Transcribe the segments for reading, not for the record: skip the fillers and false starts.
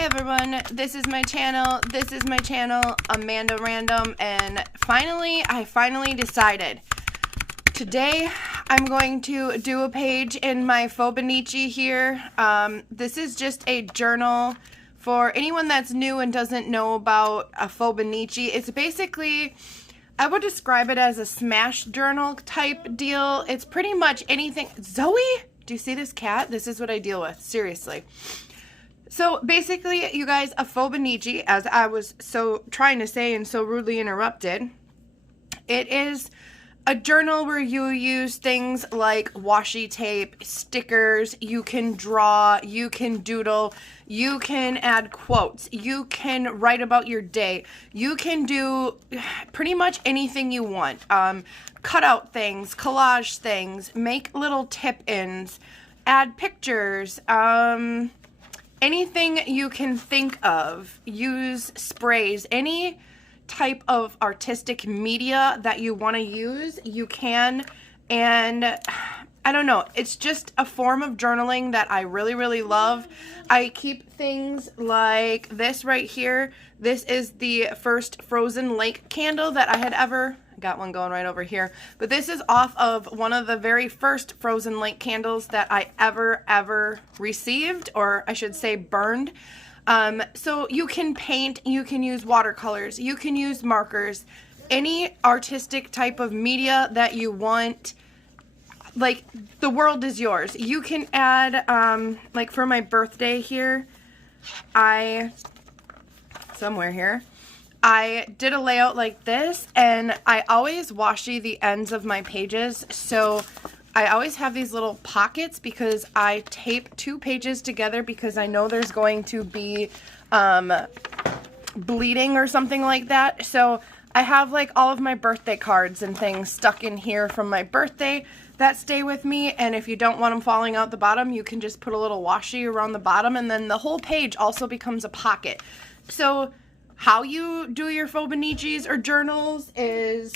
Hi everyone, this is my channel, Amanda Random, and I finally decided. Today, I'm going to do a page in my Fauxbonichi here. This is just a journal for anyone that's new and doesn't know about a Fauxbonichi. It's basically, I would describe it as a smash journal type deal. It's pretty much anything. Zoe, do you see this cat? This is what I deal with, seriously. So basically, you guys, a Fauxbonichi, as I was trying to say and so rudely interrupted, it is a journal where you use things like washi tape, stickers, you can draw, you can doodle, you can add quotes, you can write about your day, you can do pretty much anything you want. Cut out things, collage things, make little tip-ins, add pictures, anything you can think of, use sprays, any type of artistic media that you want to use, you can. And I don't know, it's just a form of journaling that I really, really love. I keep things like this right here. This is the first frozen lake candle that I had ever... Got one going right over here, but this is off of one of the very first frozen lake candles that I ever received, or I should say burned. So you can paint, you can use watercolors, you can use markers, any artistic type of media that you want. Like, the world is yours. You can add, like for my birthday here, somewhere here, I did a layout like this, and I always washi the ends of my pages, so I always have these little pockets because I tape two pages together because I know there's going to be bleeding or something like that. So I have like all of my birthday cards and things stuck in here from my birthday that stay with me, and if you don't want them falling out the bottom, you can just put a little washi around the bottom, and then the whole page also becomes a pocket. So how you do your Fauxbonichis or journals is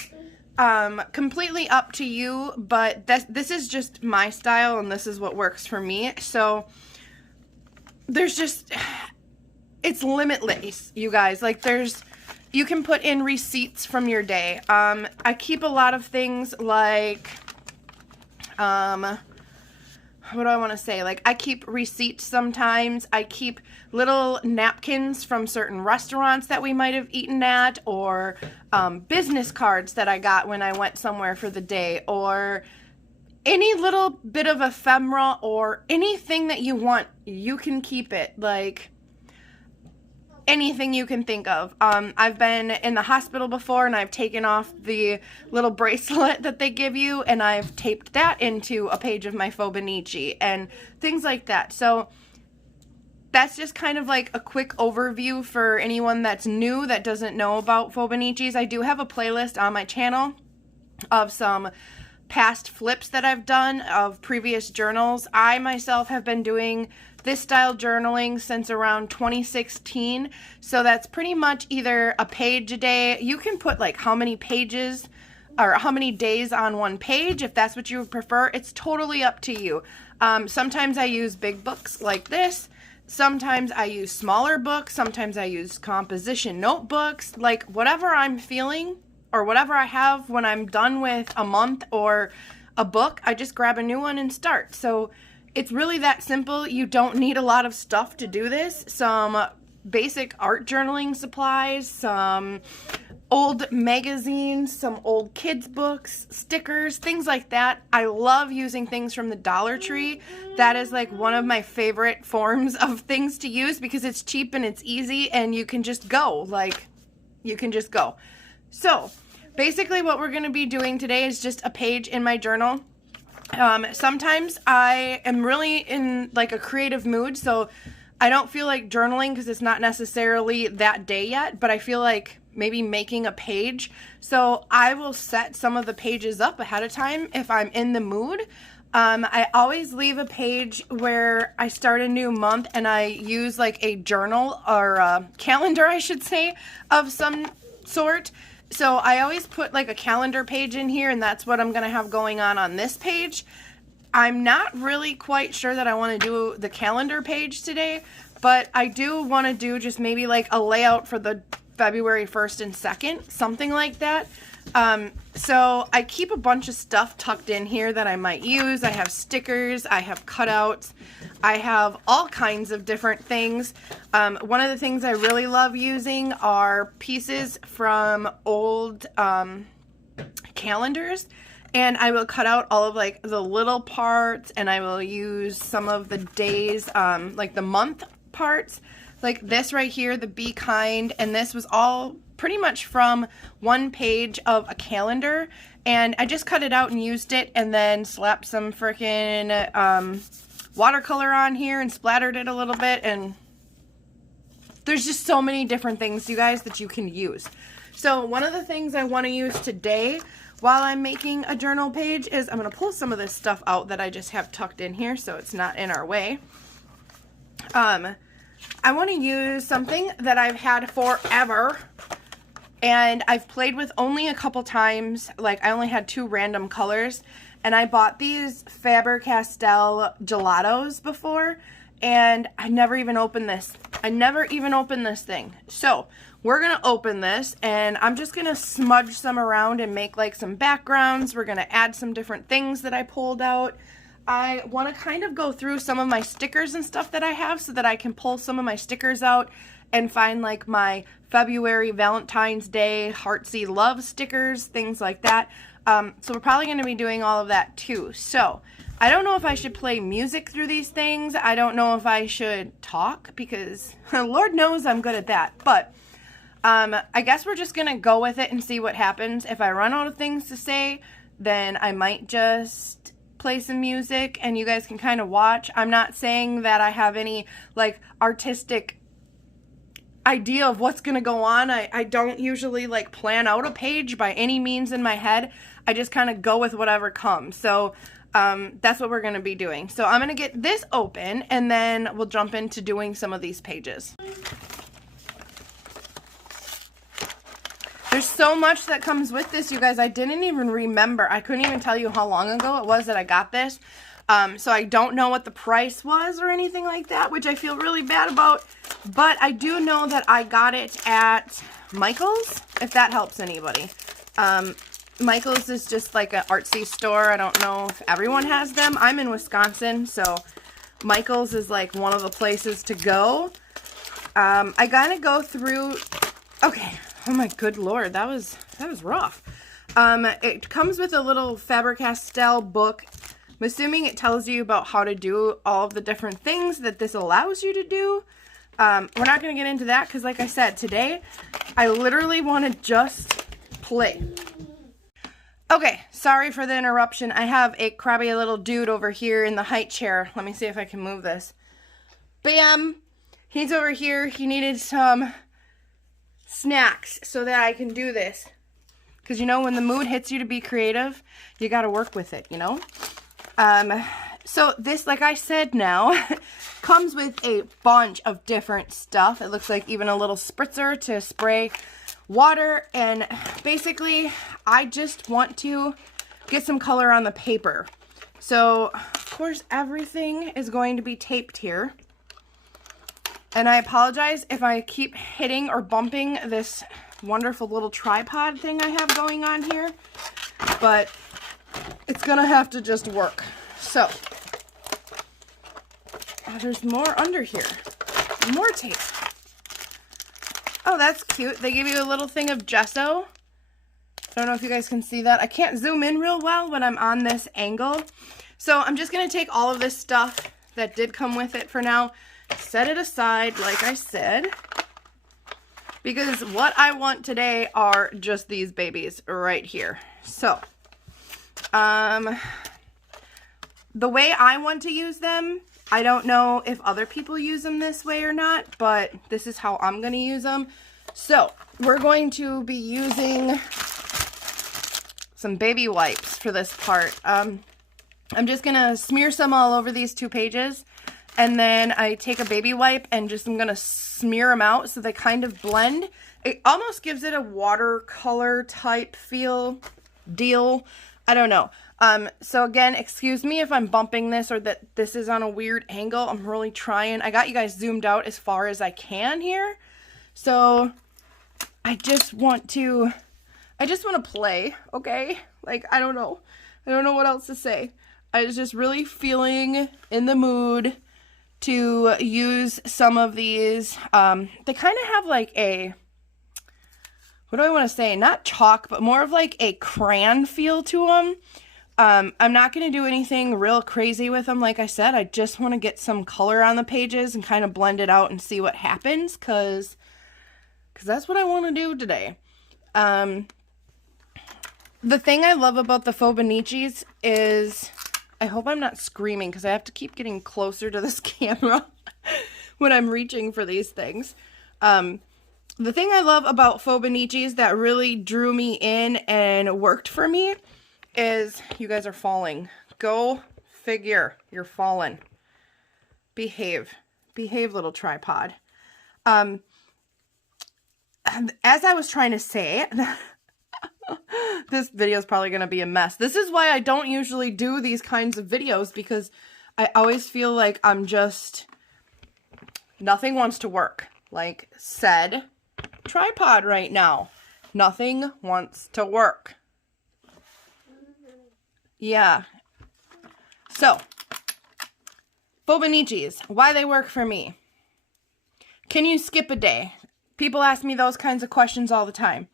completely up to you, but this is just my style and this is what works for me. So there's just, it's limitless, you guys. Like, you can put in receipts from your day. I keep a lot of things like, what do I want to say? Like, I keep receipts sometimes. I keep little napkins from certain restaurants that we might have eaten at, or business cards that I got when I went somewhere for the day, or any little bit of ephemera or anything that you want, you can keep it. Like, anything you can think of. I've been in the hospital before and I've taken off the little bracelet that they give you and I've taped that into a page of my Fauxbonichi and things like that. So that's just kind of like a quick overview for anyone that's new that doesn't know about Fauxbonichis. I do have a playlist on my channel of some past flips that I've done of previous journals. I myself have been doing this style journaling since around 2016, so that's pretty much either a page a day. You can put like how many pages or how many days on one page if that's what you would prefer. It's totally up to you. Sometimes I use big books like this. Sometimes I use smaller books. Sometimes I use composition notebooks. Like, whatever I'm feeling or whatever I have when I'm done with a month or a book, I just grab a new one and start. So it's really that simple. You don't need a lot of stuff to do this. Some basic art journaling supplies, some old magazines, some old kids books, stickers, things like that. I love using things from the Dollar Tree. That is like one of my favorite forms of things to use because it's cheap and it's easy and you can just go. Like, you can just go. So basically what we're going to be doing today is just a page in my journal. Sometimes I am really in like a creative mood, so I don't feel like journaling because it's not necessarily that day yet, but I feel like maybe making a page. So I will set some of the pages up ahead of time if I'm in the mood. I always leave a page where I start a new month and I use like a journal or a calendar, I should say, of some sort. So I always put like a calendar page in here, and that's what I'm going to have going on this page. I'm not really quite sure that I want to do the calendar page today, but I do want to do just maybe like a layout for the February 1st and 2nd, something like that. So I keep a bunch of stuff tucked in here that I might use. I have stickers, I have cutouts, I have all kinds of different things. One of the things I really love using are pieces from old calendars, and I will cut out all of like the little parts, and I will use some of the days, like the month parts, like this right here, the Be Kind, and this was all pretty much from one page of a calendar, and I just cut it out and used it, and then slapped some freaking watercolor on here and splattered it a little bit, and there's just so many different things, you guys, that you can use. So one of the things I want to use today while I'm making a journal page is I'm going to pull some of this stuff out that I just have tucked in here so it's not in our way. I want to use something that I've had forever, and I've played with only a couple times. Like, I only had 2 random colors, and I bought these Faber-Castell gelatos before, and I never even opened this. I never even opened this thing. So we're gonna open this, and I'm just gonna smudge some around and make like some backgrounds. We're gonna add some different things that I pulled out. I want to kind of go through some of my stickers and stuff that I have so that I can pull some of my stickers out and find like my February Valentine's Day heartsy love stickers, things like that. So we're probably going to be doing all of that too. So I don't know if I should play music through these things. I don't know if I should talk, because Lord knows I'm good at that. But I guess we're just going to go with it and see what happens. If I run out of things to say, then I might just play some music and you guys can kind of watch. I'm not saying that I have any like artistic idea of what's gonna go on. I don't usually like plan out a page by any means in my head. I just kind of go with whatever comes. So that's what we're gonna be doing. So I'm gonna get this open and then we'll jump into doing some of these pages. There's so much that comes with this, you guys. I didn't even remember. I couldn't even tell you how long ago it was that I got this. So I don't know what the price was or anything like that, which I feel really bad about. But I do know that I got it at Michael's, if that helps anybody. Michael's is just like an artsy store. I don't know if everyone has them. I'm in Wisconsin, so Michael's is like one of the places to go. I gotta go through... Okay. Oh my good Lord, that was rough. It comes with a little Faber-Castell book. I'm assuming it tells you about how to do all of the different things that this allows you to do. We're not going to get into that because, like I said, today I literally want to just play. Okay, sorry for the interruption. I have a crabby little dude over here in the height chair. Let me see if I can move this. Bam! He's over here. He needed some snacks so that I can do this, because you know, when the mood hits you to be creative, you got to work with it, you know. So this, like I said, now comes with a bunch of different stuff. It looks like even a little spritzer to spray water, and basically I just want to get some color on the paper. So of course everything is going to be taped here. And I apologize if I keep hitting or bumping this wonderful little tripod thing I have going on here, but it's gonna have to just work. So, oh, there's more under here. More tape. Oh, that's cute. They give you a little thing of gesso. I don't know if you guys can see that. I can't zoom in real well when I'm on this angle. So I'm just gonna take all of this stuff that did come with it for now, set it aside, like I said, because what I want today are just these babies right here. So, the way I want to use them, I don't know if other people use them this way or not, but this is how I'm going to use them. So, we're going to be using some baby wipes for this part. I'm just going to smear some all over these 2 pages. And then I take a baby wipe and just I'm going to smear them out so they kind of blend. It almost gives it a watercolor type feel deal. I don't know. So again, excuse me if I'm bumping this or that this is on a weird angle. I'm really trying. I got you guys zoomed out as far as I can here. So I just want to play, okay? Like, I don't know. I don't know what else to say. I was just really feeling in the mood to use some of these. They kind of have like a, what do I want to say? Not chalk, but more of like a crayon feel to them. I'm not going to do anything real crazy with them. Like I said, I just want to get some color on the pages and kind of blend it out and see what happens, because that's what I want to do today. The thing I love about the Fauxbonichis is, I hope I'm not screaming because I have to keep getting closer to this camera when I'm reaching for these things. The thing I love about Fauxbonichis that really drew me in and worked for me is, you guys are falling. Go figure. You're falling. Behave. Behave, little tripod. As I was trying to say, this video is probably going to be a mess. This is why I don't usually do these kinds of videos, because I always feel like I'm just, nothing wants to work. Like said tripod right now. Nothing wants to work. Yeah. So, Fauxbonichis, why they work for me. Can you skip a day? People ask me those kinds of questions all the time.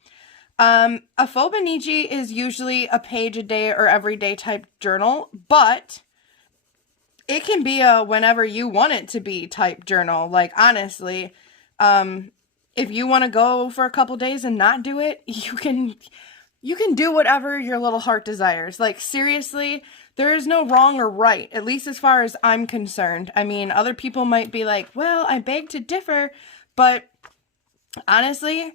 A Fauxbonichi is usually a page a day or everyday type journal, but it can be a whenever you want it to be type journal. Like, honestly, if you want to go for a couple days and not do it, you can do whatever your little heart desires. Like, seriously, there is no wrong or right, at least as far as I'm concerned. I mean, other people might be like, well, I beg to differ, but honestly,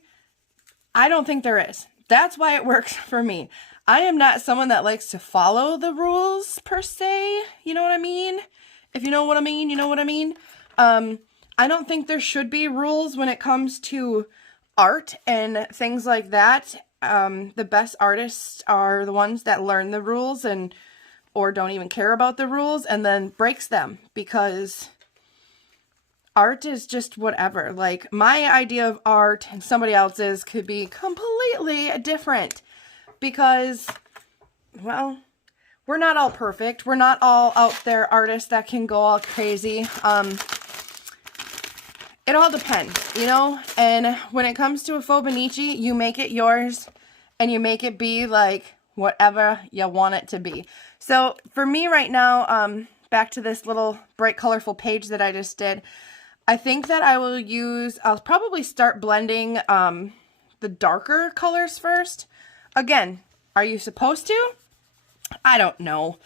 I don't think there is. That's why it works for me. I am not someone that likes to follow the rules, per se. You know what I mean? If you know what I mean, you know what I mean? I don't think there should be rules when it comes to art and things like that. The best artists are the ones that learn the rules or don't even care about the rules and then breaks them, because art is just whatever. Like, my idea of art and somebody else's could be completely different, because, well, we're not all perfect. We're not all out there artists that can go all crazy. It all depends, you know? And when it comes to a Fauxbonichi, you make it yours and you make it be like whatever you want it to be. So for me right now, back to this little bright colorful page that I just did, I think that I'll probably start blending the darker colors first. Again, are you supposed to? I don't know.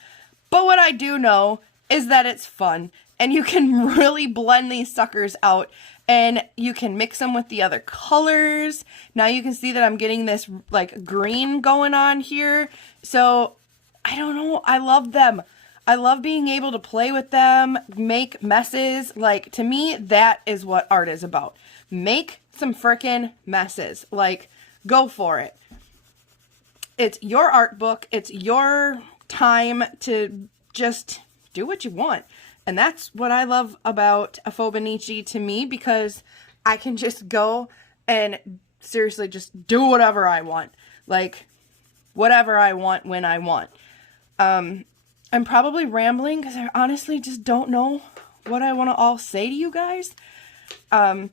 But what I do know is that it's fun. And you can really blend these suckers out. And you can mix them with the other colors. Now you can see that I'm getting this like green going on here. So, I don't know. I love them. I love being able to play with them, make messes. Like, to me, that is what art is about. Make some frickin' messes. Like, go for it. It's your art book. It's your time to just do what you want. And that's what I love about a Fauxbonichi to me, because I can just go and seriously just do whatever I want. Like, whatever I want when I want. I'm probably rambling because I honestly just don't know what I want to all say to you guys. I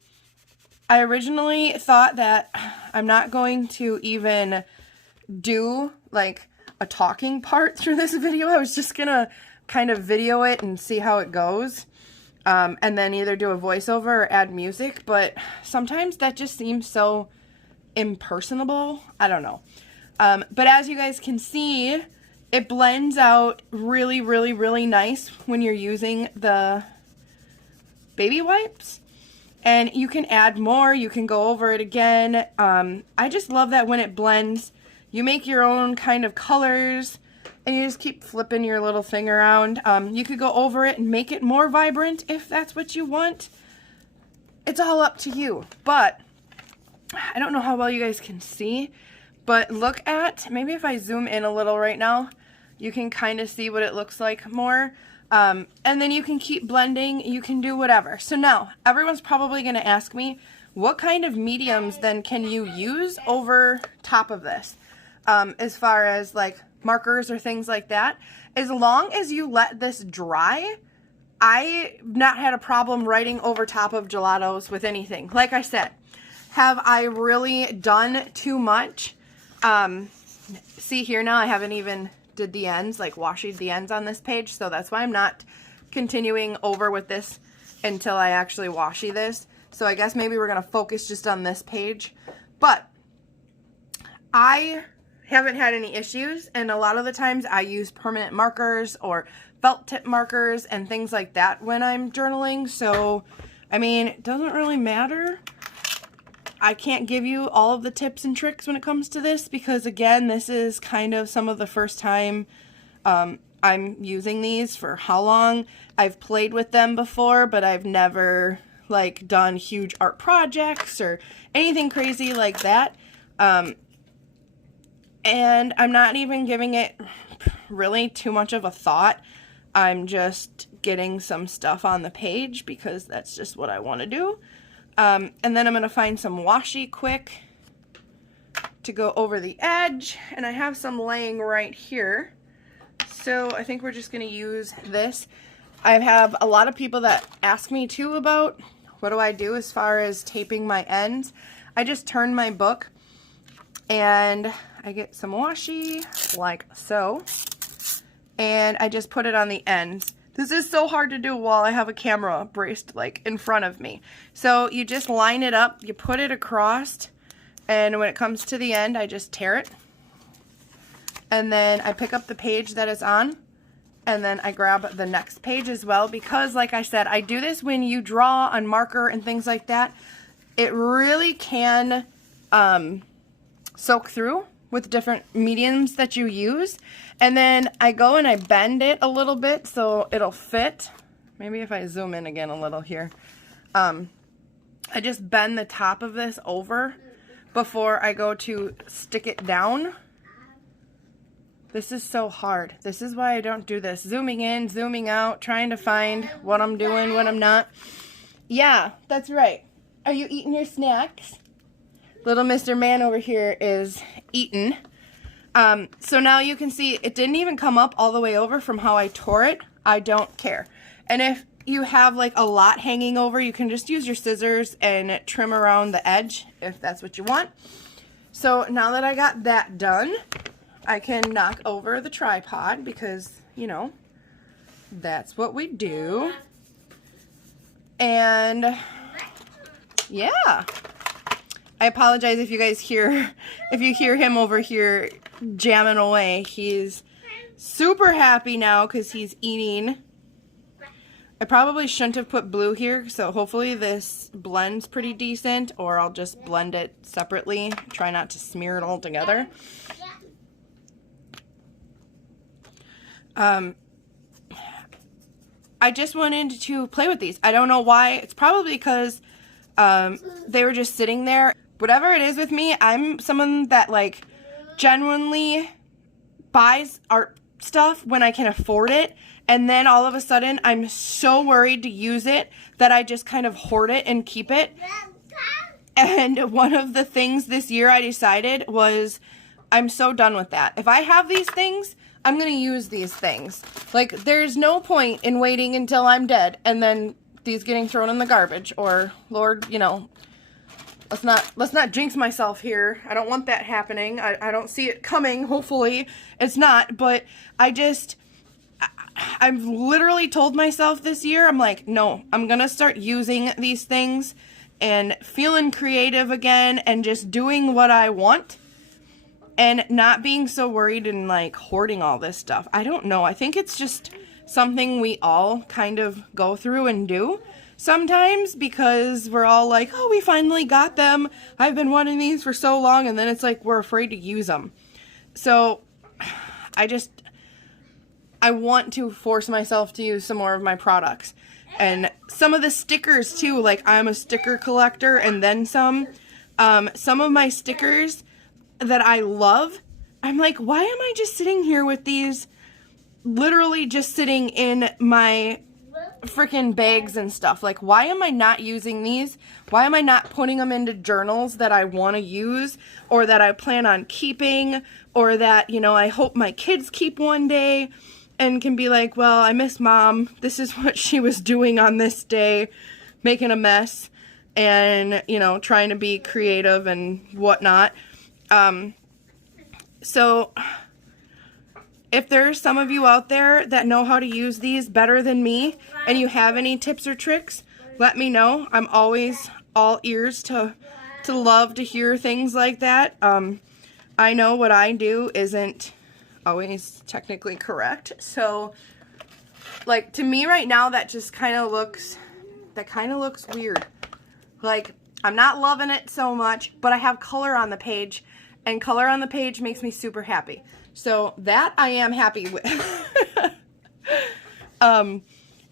originally thought that I'm not going to even do like a talking part through this video. I was just going to kind of video it and see how it goes. And then either do a voiceover or add music. But sometimes that just seems so impersonable. I don't know. But as you guys can see, it blends out really, really, really nice when you're using the baby wipes. And you can add more. You can go over it again. I just love that when it blends, you make your own kind of colors. And you just keep flipping your little thing around. You could go over it and make it more vibrant if that's what you want. It's all up to you. But I don't know how well you guys can see. But look at, maybe if I zoom in a little right now, you can kind of see what it looks like more. And then you can keep blending, you can do whatever. So now, everyone's probably going to ask me, what kind of mediums then can you use over top of this? As far as like markers or things like that. As long as you let this dry, I've not had a problem writing over top of gelatos with anything. Like I said, have I really done too much? See here now, I haven't even did the ends, like washed the ends on this page, so that's why I'm not continuing over with this until I actually washi this. So I guess maybe we're going to focus just on this page. But I haven't had any issues, and a lot of the times I use permanent markers or felt tip markers and things like that when I'm journaling. So, I mean, it doesn't really matter. I can't give you all of the tips and tricks when it comes to this because, again, this is kind of some of the first time I'm using these. For how long I've played with them before, but I've never like done huge art projects or anything crazy like that. And I'm not even giving it really too much of a thought. I'm just getting some stuff on the page because that's just what I want to do. And then I'm going to find some washi quick to go over the edge. And I have some laying right here. So I think we're just going to use this. I have a lot of people that ask me too about what do I do as far as taping my ends. I just turn my book and I get some washi like so. And I just put it on the ends. This is so hard to do while I have a camera braced like in front of me. So you just line it up, you put it across, and when it comes to the end, I just tear it. And then I pick up the page that it's on, and then I grab the next page as well, because like I said, I do this when you draw on marker and things like that. It really can soak through with different mediums that you use. And then I go and I bend it a little bit so it'll fit. Maybe if I zoom in again a little here. I just bend the top of this over before I go to stick it down. This is so hard. This is why I don't do this. Zooming in, zooming out, trying to find what I'm doing, what I'm not. Yeah, that's right. Are you eating your snacks? Little Mr. Man over here is eating. So now you can see it didn't even come up all the way over from how I tore it. I don't care. And if you have like a lot hanging over, you can just use your scissors and trim around the edge if that's what you want. So now that I got that done, I can knock over the tripod because, you know, that's what we do. And yeah. I apologize if you guys hear, if you hear him over here jamming away. He's super happy now because he's eating. I probably shouldn't have put blue here, so hopefully this blends pretty decent, or I'll just blend it separately. Try not to smear it all together. I just wanted to play with these. I don't know why. It's probably because they were just sitting there. Whatever it is with me, I'm someone that like genuinely buys art stuff when I can afford it, and then all of a sudden I'm so worried to use it that I just kind of hoard it and keep it. And one of the things this year I decided was I'm so done with that. If I have these things, I'm gonna use these things. Like, there's no point in waiting until I'm dead and then these getting thrown in the garbage, or Lord, you know, let's not jinx myself here. I don't want that happening. I don't see it coming. Hopefully it's not, but I've literally told myself this year, I'm like, no, I'm gonna start using these things and feeling creative again and just doing what I want and not being so worried and like hoarding all this stuff. I don't know. I think it's just something we all kind of go through and do sometimes because we're all like, oh, we finally got them. I've been wanting these for so long, and then it's like we're afraid to use them. So I want to force myself to use some more of my products. And some of the stickers too, like I'm a sticker collector and then some. Some of my stickers that I love, I'm like, why am I just sitting here with these literally just sitting in my freaking bags and stuff. Like, why am I not using these? Why am I not putting them into journals that I want to use, or that I plan on keeping, or that, you know, I hope my kids keep one day and can be like, well, I miss mom. This is what she was doing on this day, making a mess and, you know, trying to be creative and whatnot. So if there's some of you out there that know how to use these better than me, and you have any tips or tricks, let me know. I'm always all ears to love to hear things like that. I know what I do isn't always technically correct. So, like, to me right now, that just kind of looks weird. Like, I'm not loving it so much, but I have color on the page, and color on the page makes me super happy. So that I am happy with.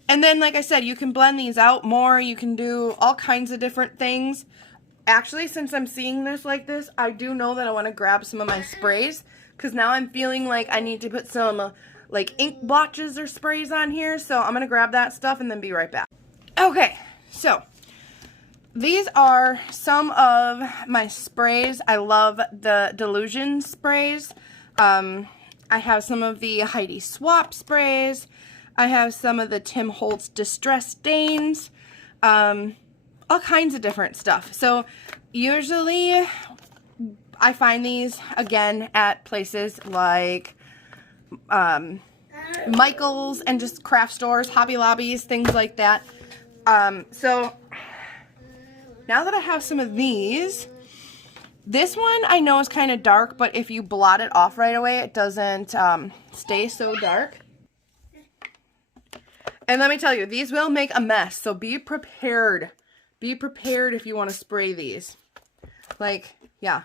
And then, like I said, you can blend these out more. You can do all kinds of different things. Actually, since I'm seeing this like this, I do know that I want to grab some of my sprays, because now I'm feeling like I need to put some like ink blotches or sprays on here. So I'm going to grab that stuff and then be right back. Okay, so these are some of my sprays. I love the Delusion sprays. I have some of the Heidi Swap sprays. I have some of the Tim Holtz Distress Stains. All kinds of different stuff. So usually I find these again at places like Michael's and just craft stores, Hobby Lobbies, things like that. So now that I have some of these, this one I know is kind of dark, but if you blot it off right away, it doesn't stay so dark. And let me tell you, these will make a mess, so be prepared. Be prepared if you want to spray these. Like, yeah,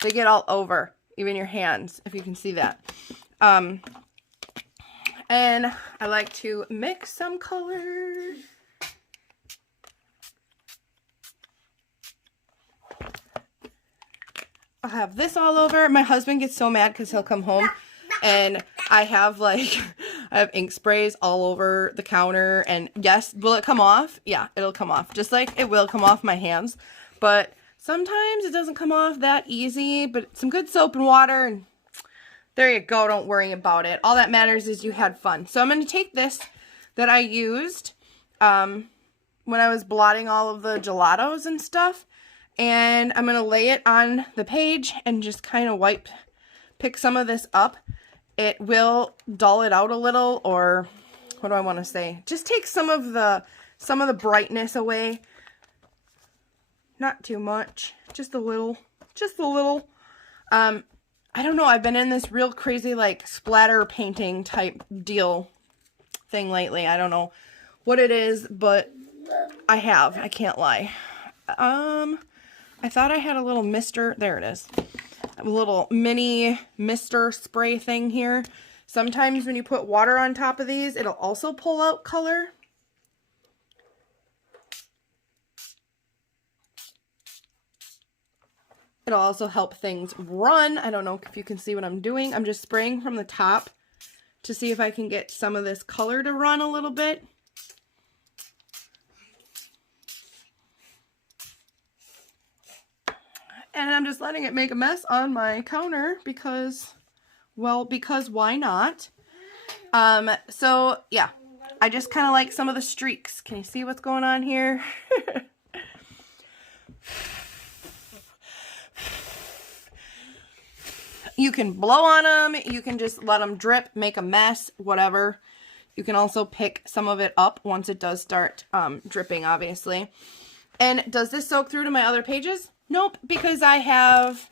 they get all over, even your hands, if you can see that. And I like to mix some colors. I'll have this all over. My husband gets so mad because he'll come home and I have ink sprays all over the counter, and yes, will it come off? Yeah, it'll come off. Just like it will come off my hands. But sometimes it doesn't come off that easy, but some good soap and water, and there you go. Don't worry about it. All that matters is you had fun. So I'm going to take this that I used when I was blotting all of the gelatos and stuff, and I'm going to lay it on the page and just kind of pick some of this up. It will dull it out a little, or what do I want to say? Just take some of the brightness away. Not too much, just a little, I don't know, I've been in this real crazy like splatter painting type deal thing lately. I don't know what it is, but I can't lie. I thought I had a little mister, there it is. A little mini mister spray thing here. Sometimes when you put water on top of these, it'll also pull out color. It'll also help things run. I don't know if you can see what I'm doing. I'm just spraying from the top to see if I can get some of this color to run a little bit. And I'm just letting it make a mess on my counter because, well, because why not? So yeah, I just kind of like some of the streaks. Can you see what's going on here? You can blow on them. You can just let them drip, make a mess, whatever. You can also pick some of it up once it does start dripping, obviously. And does this soak through to my other pages? Nope, because I have,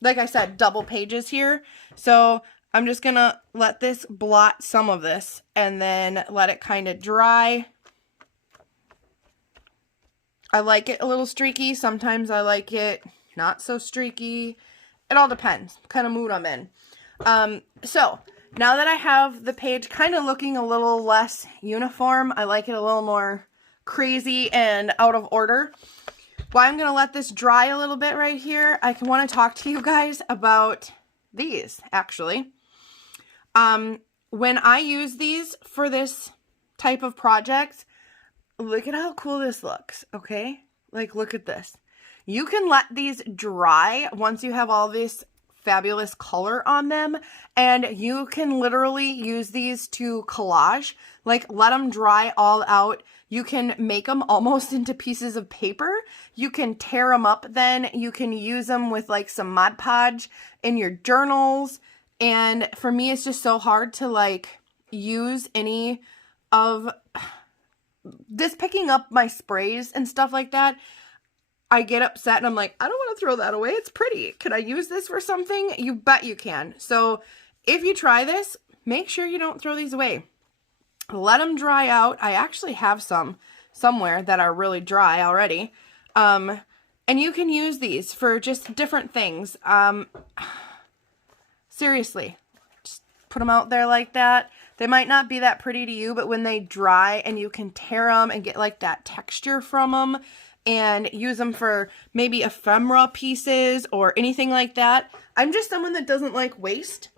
like I said, double pages here. So I'm just going to let this blot some of this and then let it kind of dry. I like it a little streaky. Sometimes I like it not so streaky. It all depends what kind of mood I'm in. So now that I have the page kind of looking a little less uniform, I like it a little more crazy and out of order. Well, I'm going to let this dry a little bit right here. I want to talk to you guys about these, actually. When I use these for this type of project, look at how cool this looks, okay? Like, look at this. You can let these dry once you have all this fabulous color on them, and you can literally use these to collage. Like, let them dry all out. You can make them almost into pieces of paper. You can tear them up then. You can use them with like some Mod Podge in your journals. And for me, it's just so hard to like use any of this, picking up my sprays and stuff like that. I get upset and I'm like, I don't want to throw that away. It's pretty. Can I use this for something? You bet you can. So if you try this, make sure you don't throw these away. Let them dry out. I actually have some somewhere that are really dry already. And you can use these for just different things. Seriously, just put them out there like that. They might not be that pretty to you, but when they dry and you can tear them and get like that texture from them and use them for maybe ephemera pieces or anything like that. I'm just someone that doesn't like waste,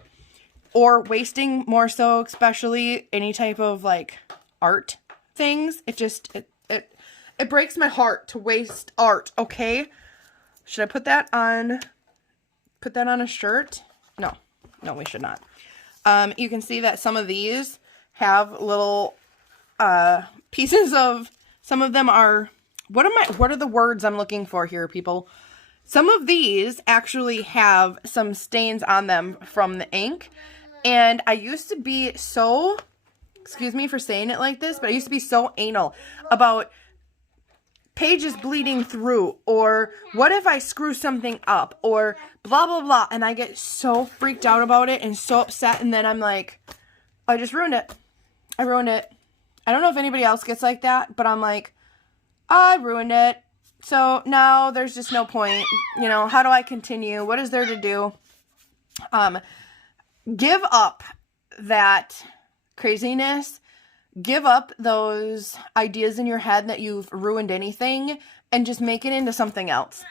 or wasting more so, especially any type of like art things. It breaks my heart to waste art, okay? Should I put that on a shirt? No, we should not. You can see that some of these have little pieces of, some of them are, what are the words I'm looking for here, people? Some of these actually have some stains on them from the ink. And I used to be so, excuse me for saying it like this, but I used to be so anal about pages bleeding through, or what if I screw something up, or blah, blah, blah. And I get so freaked out about it and so upset. And then I'm like, I just ruined it. I ruined it. I don't know if anybody else gets like that, but I'm like, I ruined it. So now there's just no point. You know, how do I continue? What is there to do? Give up that craziness. Give up those ideas in your head that you've ruined anything and just make it into something else.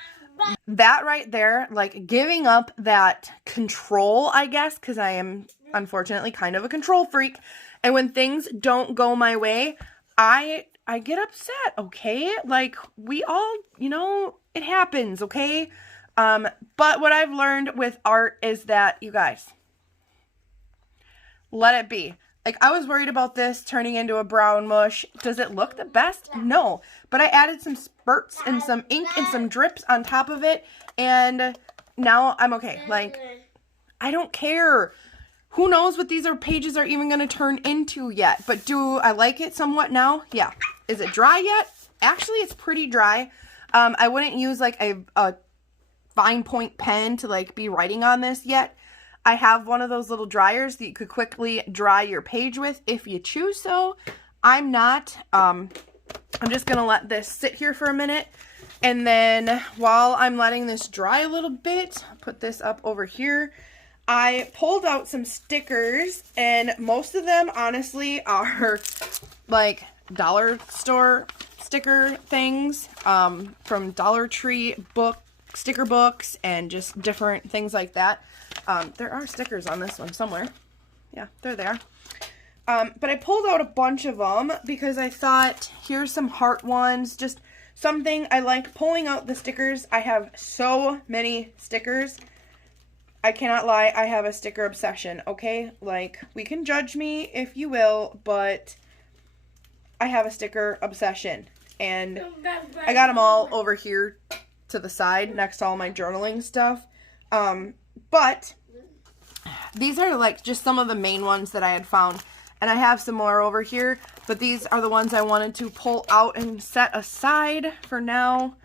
That right there, like giving up that control, I guess, because I am unfortunately kind of a control freak. And when things don't go my way, I get upset, okay? Like, we all, you know, it happens, okay? But what I've learned with art is that, you guys, let it be. Like, I was worried about this turning into a brown mush. Does it look the best? No. But I added some spurts and some ink and some drips on top of it, and now I'm okay. Like, I don't care. Who knows what these pages are even going to turn into yet. But do I like it somewhat now? Yeah. Is it dry yet? Actually, it's pretty dry. I wouldn't use like a fine point pen to like be writing on this yet. I have one of those little dryers that you could quickly dry your page with if you choose so. I'm not. I'm just going to let this sit here for a minute. And then while I'm letting this dry a little bit, I'll put this up over here. I pulled out some stickers, and most of them honestly are like dollar store sticker things from Dollar Tree sticker books and just different things like that. There are stickers on this one somewhere. Yeah, they're there. But I pulled out a bunch of them because I thought, here's some heart ones. Just something I like pulling out the stickers. I have so many stickers. I cannot lie, I have a sticker obsession, okay? Like, we can judge me if you will, but I have a sticker obsession. And I got them all over here to the side next to all my journaling stuff. But these are like just some of the main ones that I had found. And I have some more over here, but these are the ones I wanted to pull out and set aside for now.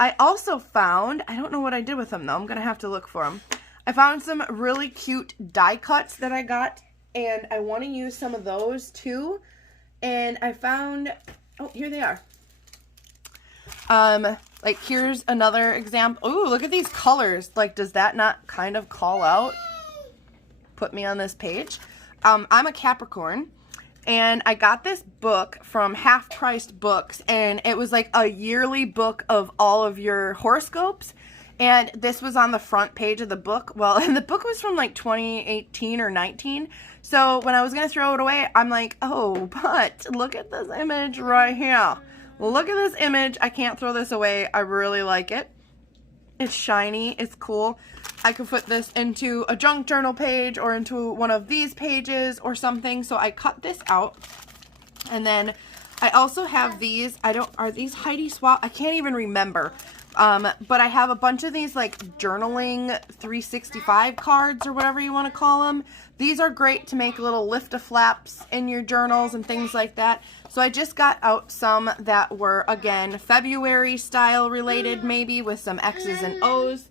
I also found, I don't know what I did with them though, I'm going to have to look for them. I found some really cute die cuts that I got, and I want to use some of those too. And I found, oh, here they are. Like, here's another example. Ooh, look at these colors. Like, does that not kind of call out? Put me on this page. I'm a Capricorn, and I got this book from Half Priced Books, and it was like a yearly book of all of your horoscopes. And this was on the front page of the book. Well, and the book was from like 2018 or 19. So when I was going to throw it away, I'm like, oh, but look at this image right here. Look at this image. I can't throw this away. I really like it. It's shiny. It's cool. I could put this into a junk journal page or into one of these pages or something. So I cut this out. And then I also have these. Are these Heidi Swap? I can't even remember. But I have a bunch of these like journaling 365 cards or whatever you want to call them. These are great to make little lift-a-flaps in your journals and things like that. So I just got out some that were, again, February style related, maybe with some X's and O's.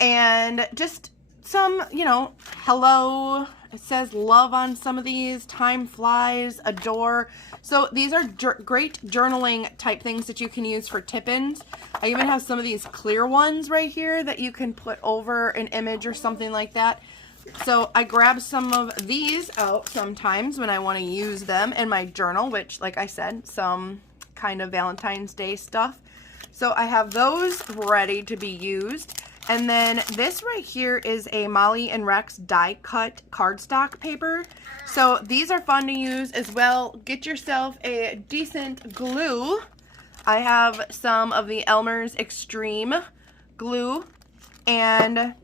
And just some, you know, hello. It says love on some of these. Time flies. Adore. So these are great journaling type things that you can use for tip-ins. I even have some of these clear ones right here that you can put over an image or something like that. So I grab some of these out sometimes when I want to use them in my journal, which, like I said, some kind of Valentine's Day stuff. So I have those ready to be used. And then this right here is a Molly and Rex die cut cardstock paper. So these are fun to use as well. Get yourself a decent glue. I have some of the Elmer's Extreme glue, and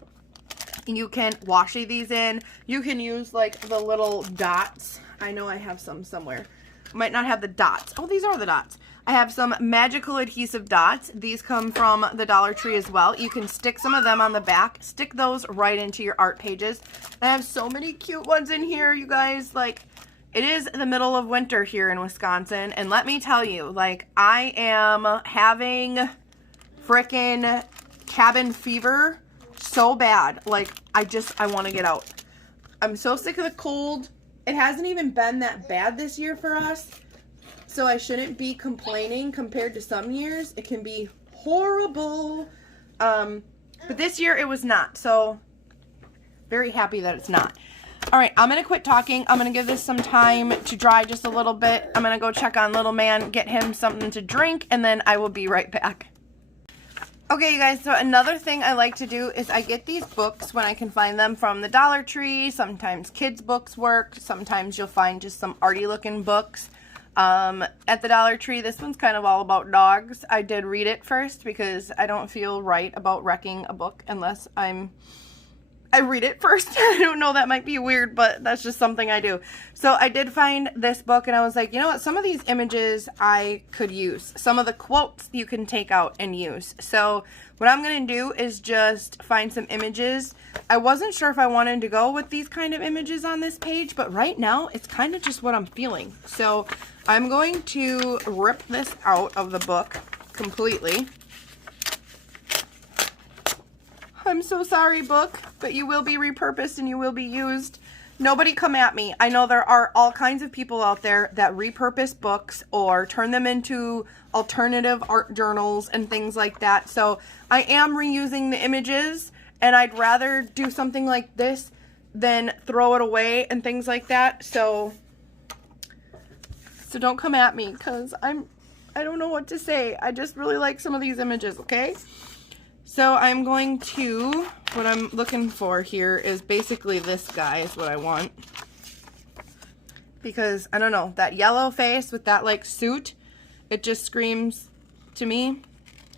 you can washi these in. You can use like the little dots. I know I have some somewhere. Might not have the dots. Oh, these are the dots. I have some magical adhesive dots. These come from the Dollar Tree as well. You can stick some of them on the back. Stick those right into your art pages. I have so many cute ones in here, you guys. Like, it is the middle of winter here in Wisconsin. And let me tell you, like, I am having frickin' cabin fever so bad. Like, I want to get out. I'm so sick of the cold. It hasn't even been that bad this year for us. So I shouldn't be complaining compared to some years. It can be horrible. But this year it was not. So very happy that it's not. All right, I'm going to quit talking. I'm going to give this some time to dry just a little bit. I'm going to go check on little man, get him something to drink, and then I will be right back. Okay, you guys, so another thing I like to do is I get these books when I can find them from the Dollar Tree. Sometimes kids' books work. Sometimes you'll find just some arty-looking books. At the Dollar Tree, this one's kind of all about dogs. I did read it first because I don't feel right about wrecking a book unless I read it first. I don't know, that might be weird, but that's just something I do. So I did find this book and I was like, you know what, some of these images I could use. Some of the quotes you can take out and use. So what I'm going to do is just find some images. I wasn't sure if I wanted to go with these kind of images on this page, but right now it's kind of just what I'm feeling. So I'm going to rip this out of the book completely. I'm so sorry, book, but you will be repurposed and you will be used. Nobody come at me. I know there are all kinds of people out there that repurpose books or turn them into alternative art journals and things like that. So I am reusing the images, and I'd rather do something like this than throw it away and things like that. So don't come at me because I don't know what to say. I just really like some of these images, okay? So I'm going to, what I'm looking for here is basically this guy is what I want. Because, I don't know, that yellow face with that like suit, it just screams to me,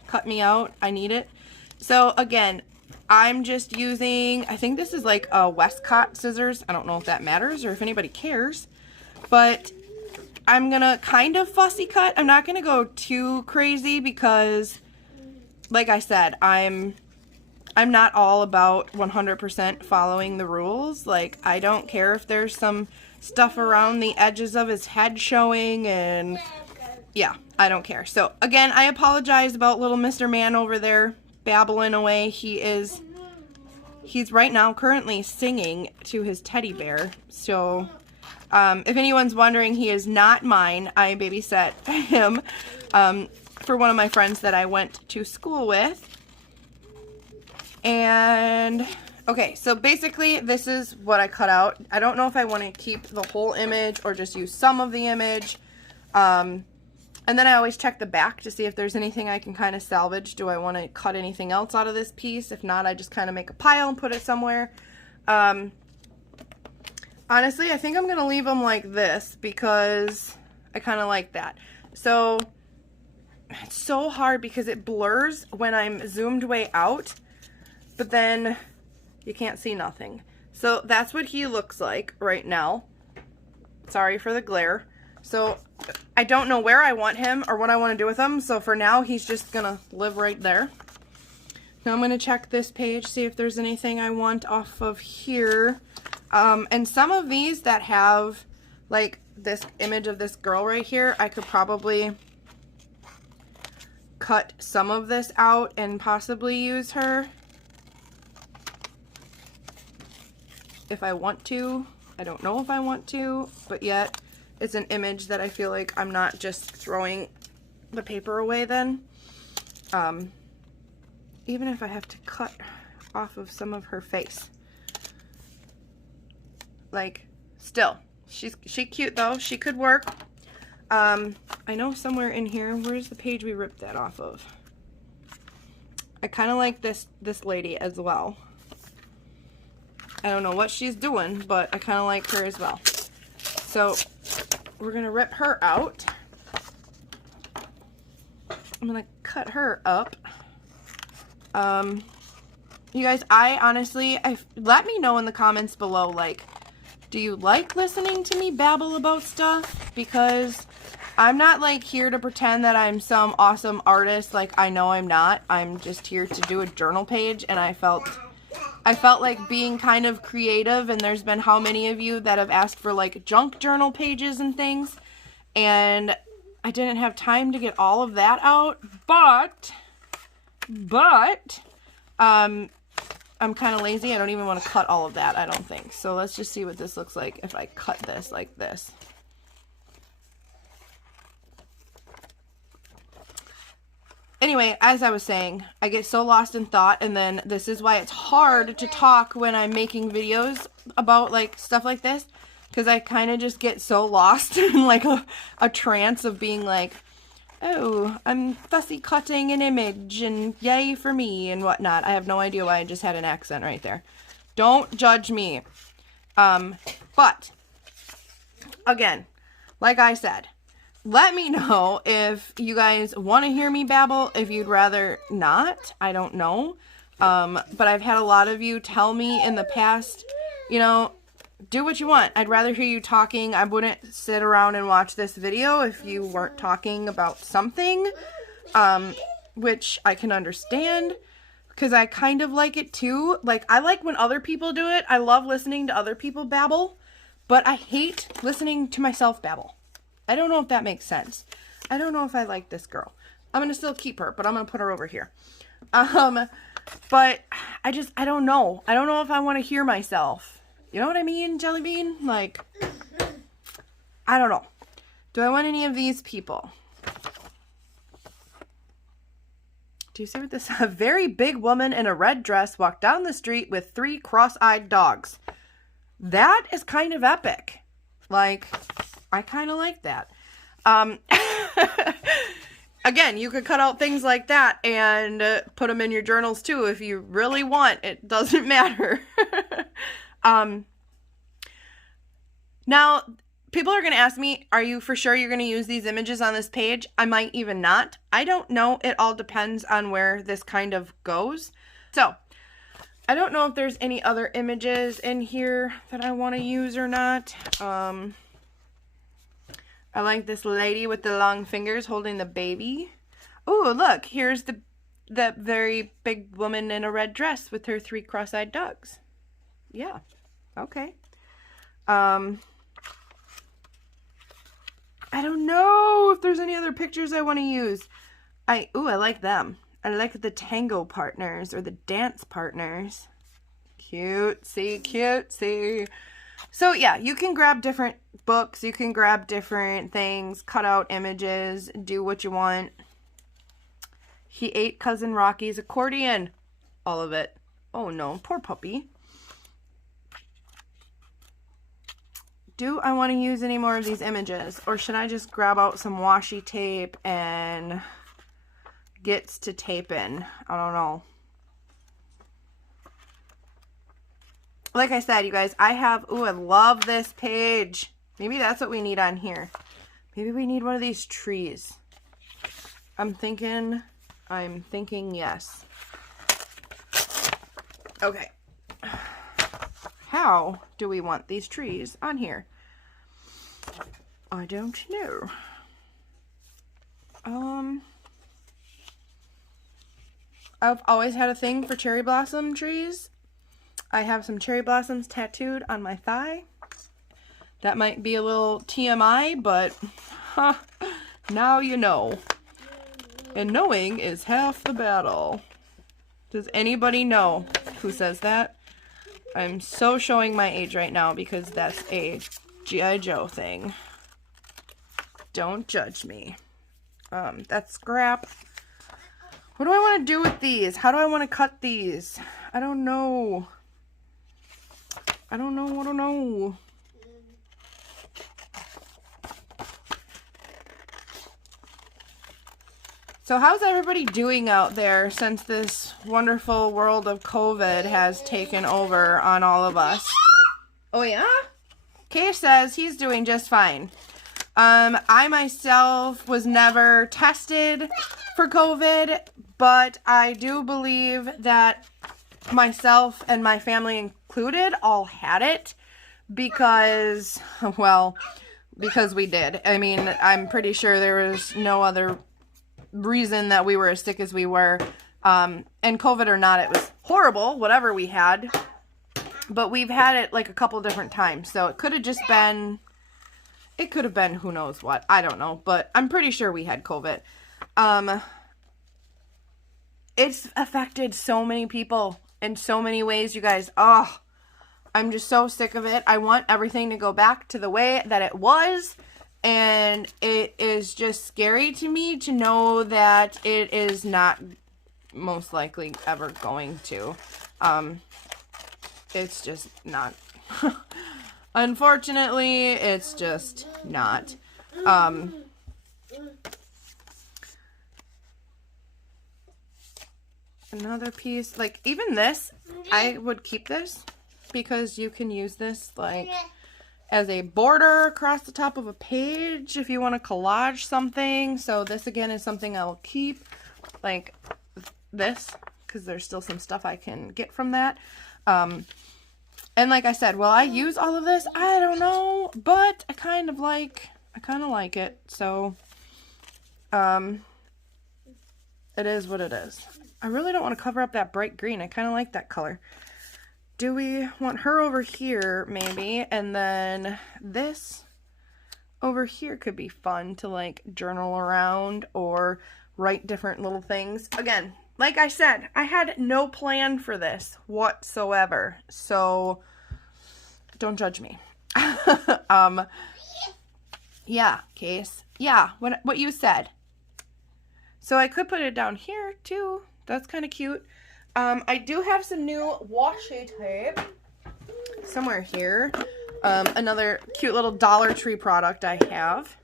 cut me out, I need it. So again, I'm just using, I think this is like a Westcott scissors. I don't know if that matters or if anybody cares. But I'm going to kind of fussy cut. I'm not going to go too crazy because, like I said, I'm not all about 100% following the rules. Like, I don't care if there's some stuff around the edges of his head showing, and yeah, I don't care. So again, I apologize about little Mr. Man over there babbling away. He's right now currently singing to his teddy bear. So if anyone's wondering, he is not mine. I babysat him for one of my friends that I went to school with. And okay, so basically this is what I cut out. I don't know if I want to keep the whole image or just use some of the image. I And then I always check the back to see if there's anything I can kind of salvage. Do I want to cut anything else out of this piece? If not, I just kind of make a pile and put it somewhere. Honestly, I think I'm going to leave them like this because I kind of like that. So it's so hard because it blurs when I'm zoomed way out, but then you can't see nothing. So that's what he looks like right now. Sorry for the glare. So I don't know where I want him or what I want to do with him. So for now, he's just going to live right there. Now I'm going to check this page, see if there's anything I want off of here. And some of these that have like this image of this girl right here, I could probably cut some of this out and possibly use her if I want to. I don't know if I want to, but yet it's an image that I feel like I'm not just throwing the paper away then. Even if I have to cut off of some of her face. Like, still, she's cute though. She could work. I know somewhere in here, where's the page we ripped that off of? I kind of like this lady as well. I don't know what she's doing, but I kind of like her as well. So we're gonna rip her out. I'm gonna cut her up. You guys, I honestly, let me know in the comments below, like, do you like listening to me babble about stuff? Because I'm not like here to pretend that I'm some awesome artist. Like, I know I'm not. I'm just here to do a journal page, and I felt like being kind of creative, and there's been how many of you that have asked for like junk journal pages and things, and I didn't have time to get all of that out, but I'm kind of lazy. I don't even want to cut all of that, I don't think. So let's just see what this looks like if I cut this like this. Anyway, as I was saying, I get so lost in thought, and then this is why it's hard to talk when I'm making videos about like stuff like this, because I kind of just get so lost in like a trance of being like, oh, I'm fussy cutting an image and yay for me and whatnot. I have no idea why I just had an accent right there. Don't judge me. But again, like I said, let me know if you guys want to hear me babble, if you'd rather not. I don't know. But I've had a lot of you tell me in the past, you know, do what you want. I'd rather hear you talking. I wouldn't sit around and watch this video if you weren't talking about something, which I can understand, because I kind of like it too. Like, I like when other people do it. I love listening to other people babble, but I hate listening to myself babble. I don't know if that makes sense. I don't know if I like this girl. I'm going to still keep her, but I'm going to put her over here. But I don't know. I don't know if I want to hear myself. You know what I mean, Jelly Bean? Like, I don't know. Do I want any of these people? Do you see what this? A very big woman in a red dress walked down the street with 3 cross-eyed dogs. That is kind of epic. Like, I kind of like that. Again, you could cut out things like that and put them in your journals too if you really want. It doesn't matter. Now, people are going to ask me, are you for sure you're going to use these images on this page? I might even not. I don't know. It all depends on where this kind of goes. So, I don't know if there's any other images in here that I want to use or not. I like this lady with the long fingers holding the baby. Oh, look, here's the very big woman in a red dress with her 3 cross-eyed dogs. Yeah, okay. I don't know if there's any other pictures I want to use. I like them. I like the tango partners or the dance partners. Cutesy, cutesy. So yeah, you can grab different books, you can grab different things, cut out images, do what you want. He ate Cousin Rocky's accordion. All of it. Oh no, poor puppy. do I want to use any more of these images? Or should I just grab out some washi tape and gets to tape in? I don't know. Like I said, you guys, I have, ooh, I love this page. Maybe that's what we need on here. Maybe we need one of these trees. I'm thinking yes. Okay. How do we want these trees on here? I don't know. I've always had a thing for cherry blossom trees. I have some cherry blossoms tattooed on my thigh. That might be a little TMI, but now you know. And knowing is half the battle. Does anybody know who says that? I'm so showing my age right now because that's a G.I. Joe thing. Don't judge me. That's scrap. What do I want to do with these? How do I want to cut these? I don't know. I don't know. So how's everybody doing out there since this wonderful world of COVID has taken over on all of us? Oh yeah? Kay says he's doing just fine. I myself was never tested for COVID, but I do believe that myself and my family included all had it because, well, because we did. I mean, I'm pretty sure there was no other reason that we were as sick as we were. And COVID or not, it was horrible, whatever we had. But we've had it like a couple different times. So it could have just been, it could have been who knows what. I don't know. But I'm pretty sure we had COVID. It's affected so many people in so many ways, you guys. Oh, I'm just so sick of it. I want everything to go back to the way that it was. And it is just scary to me to know that it is not most likely ever going to. It's just not. Unfortunately, it's just not. Another piece, like even this, I would keep this because you can use this like as a border across the top of a page if you want to collage something. So this again is something I'll keep, like this, because there's still some stuff I can get from that. And like I said, will I use all of this? I don't know, but I kind of like it. So it is what it is. I really don't want to cover up that bright green. I kind of like that color. Do we want her over here, maybe? And then this over here could be fun to, like, journal around or write different little things. Again, like I said, I had no plan for this whatsoever. So, don't judge me. Yeah, Case. Yeah, what you said. So I could put it down here, too. That's kind of cute. I do have some new washi tape somewhere here. Another cute little Dollar Tree product I have.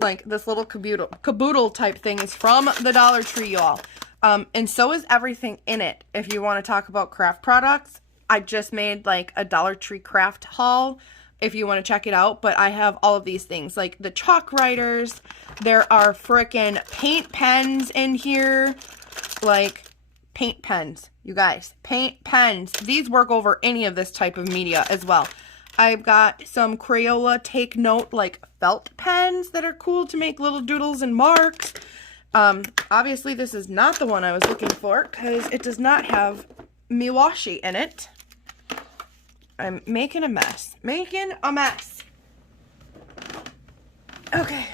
Like this little caboodle type thing is from the Dollar Tree, y'all. And so is everything in it. If you want to talk about craft products, I just made like a Dollar Tree craft haul if you want to check it out. But I have all of these things like the chalk writers. There are frickin' paint pens in here. Like paint pens, you guys, paint pens. These work over any of this type of media as well. I've got some Crayola take note like felt pens that are cool to make little doodles and marks. Obviously this is not the one I was looking for because it does not have Miwashi in it. I'm making a mess. Okay.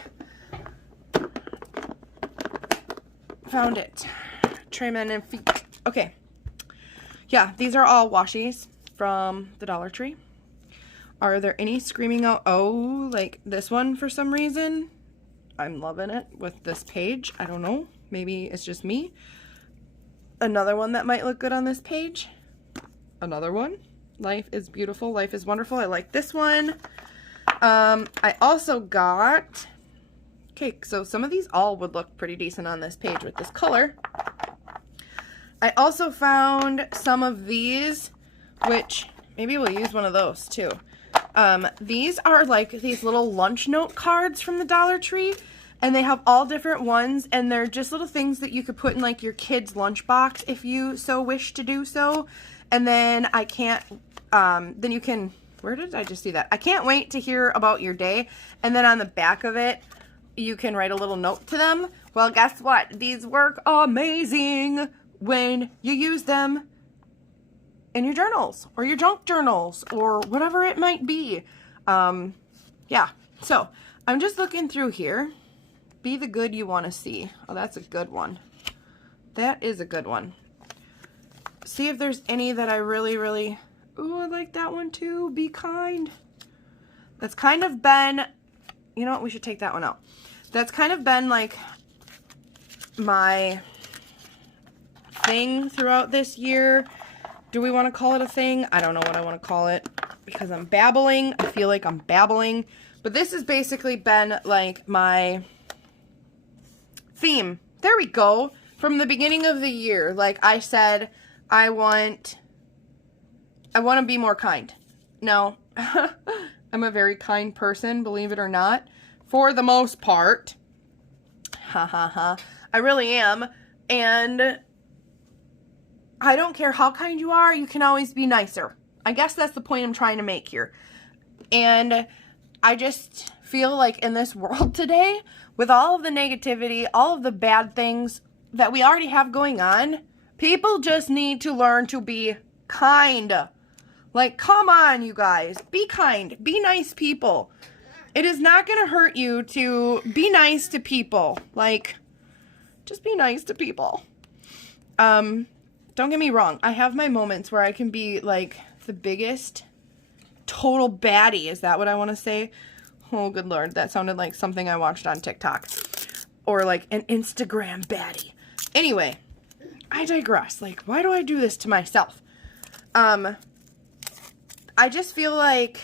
Found it. Trim and feet. Okay. Yeah, these are all washies from the Dollar Tree. Are there any screaming out, oh, like this one for some reason? I'm loving it with this page. I don't know. Maybe it's just me. Another one that might look good on this page. Another one. Life is beautiful. Life is wonderful. I like this one. I also got, okay, so some of these all would look pretty decent on this page with this color. I also found some of these, which maybe we'll use one of those too. These are like these little lunch note cards from the Dollar Tree, and they have all different ones, and they're just little things that you could put in like your kid's lunchbox if you so wish to do so. And then then you can, where did I just see that? I can't wait to hear about your day. And then on the back of it, you can write a little note to them. Well, guess what? These work amazing when you use them in your journals or your junk journals or whatever it might be. Yeah, so I'm just looking through here. Be the good you want to see. Oh, that's a good one. That is a good one. See if there's any that I really, really, ooh, I like that one too. Be kind. That's kind of been, you know what, we should take that one out. That's kind of been like my thing throughout this year. Do we want to call it a thing? I don't know what I want to call it because I'm babbling. I feel like I'm babbling. But this has basically been like my theme. There we go. From the beginning of the year, like I said, I want to be more kind. No, I'm a very kind person, believe it or not. For the most part. Ha ha ha. I really am. And I don't care how kind you are, you can always be nicer. I guess that's the point I'm trying to make here. And I just feel like in this world today, with all of the negativity, all of the bad things that we already have going on, people just need to learn to be kind. Like, come on, you guys. Be kind. Be nice people. It is not going to hurt you to be nice to people. Like, just be nice to people. Don't get me wrong. I have my moments where I can be, like, the biggest total baddie. Is that what I want to say? Oh, good Lord. That sounded like something I watched on TikTok. Or, like, an Instagram baddie. Anyway, I digress. Like, why do I do this to myself? I just feel like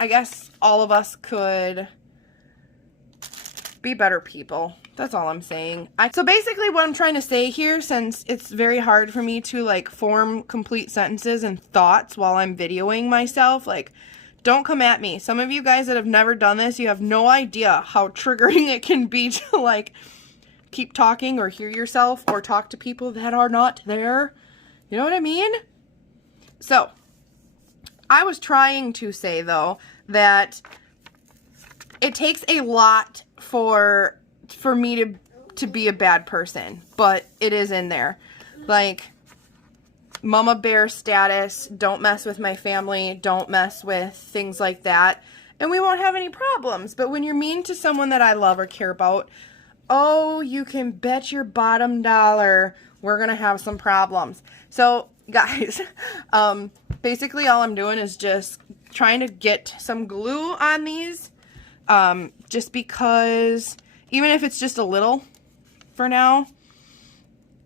I guess all of us could be better people. That's all I'm saying. So basically what I'm trying to say here, since it's very hard for me to like form complete sentences and thoughts while I'm videoing myself, like, don't come at me. Some of you guys that have never done this, you have no idea how triggering it can be to like keep talking or hear yourself or talk to people that are not there. You know what I mean? So, I was trying to say, though, that it takes a lot for me to be a bad person, but it is in there. Like, mama bear status, don't mess with my family, don't mess with things like that, and we won't have any problems. But when you're mean to someone that I love or care about, oh, you can bet your bottom dollar we're gonna have some problems. So, guys, basically all I'm doing is just trying to get some glue on these, just because, even if it's just a little for now,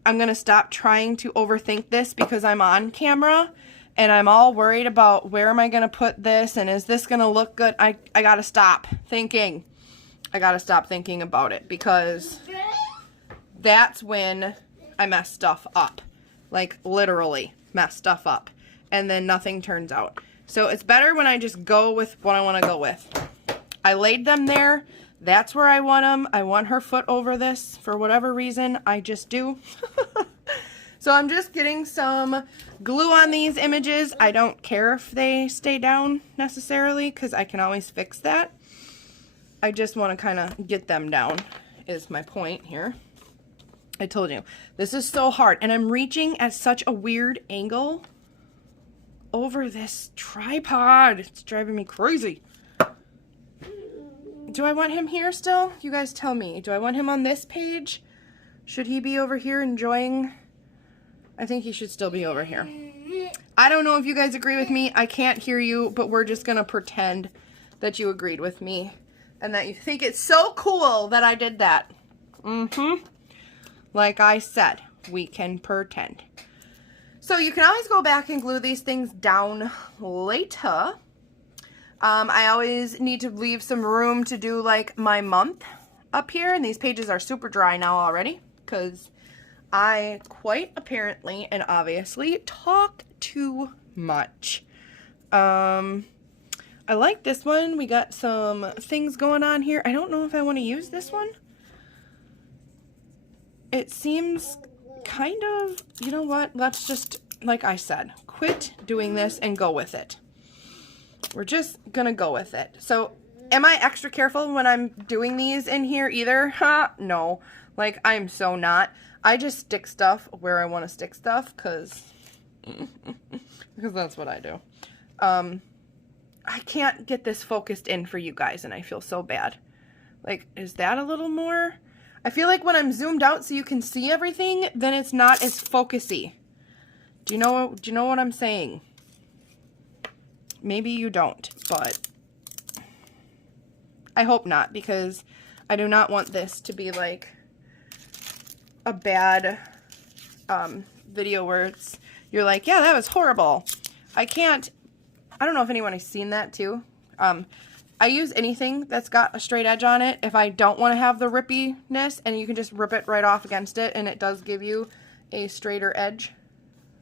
I'm going to stop trying to overthink this because I'm on camera and I'm all worried about where am I going to put this and is this going to look good? I got to stop thinking. I got to stop thinking about it because that's when I mess stuff up. Like, literally mess stuff up. And then nothing turns out. So it's better when I just go with what I want to go with. I laid them there. That's where I want them. I want her foot over this for whatever reason. I just do. So I'm just getting some glue on these images. I don't care if they stay down necessarily because I can always fix that. I just want to kind of get them down is my point here. I told you, this is so hard, and I'm reaching at such a weird angle over this tripod. It's driving me crazy. Do I want him here still? You guys tell me. Do I want him on this page? Should he be over here enjoying? I think he should still be over here. I don't know if you guys agree with me. I can't hear you, but we're just going to pretend that you agreed with me and that you think it's so cool that I did that. Like I said, we can pretend. So you can always go back and glue these things down later. I always need to leave some room to do like my month up here, and these pages are super dry now already because I quite apparently and obviously talk too much. I like this one. We got some things going on here. I don't know if I want to use this one. It seems kind of, you know what, let's just, like I said, quit doing this and go with it. We're just gonna go with it. So, am I extra careful when I'm doing these in here either? No. Like, I'm so not. I just stick stuff where I want to stick stuff, because that's what I do. I can't get this focused in for you guys, and I feel so bad. Like, is that a little more? I feel like when I'm zoomed out so you can see everything, then it's not as focusy. Do you know what I'm saying? Maybe you don't, but I hope not, because I do not want this to be like a bad video where you're like, yeah, that was horrible. I don't know if anyone has seen that too. I use anything that's got a straight edge on it if I don't want to have the rippiness, and you can just rip it right off against it, and it does give you a straighter edge,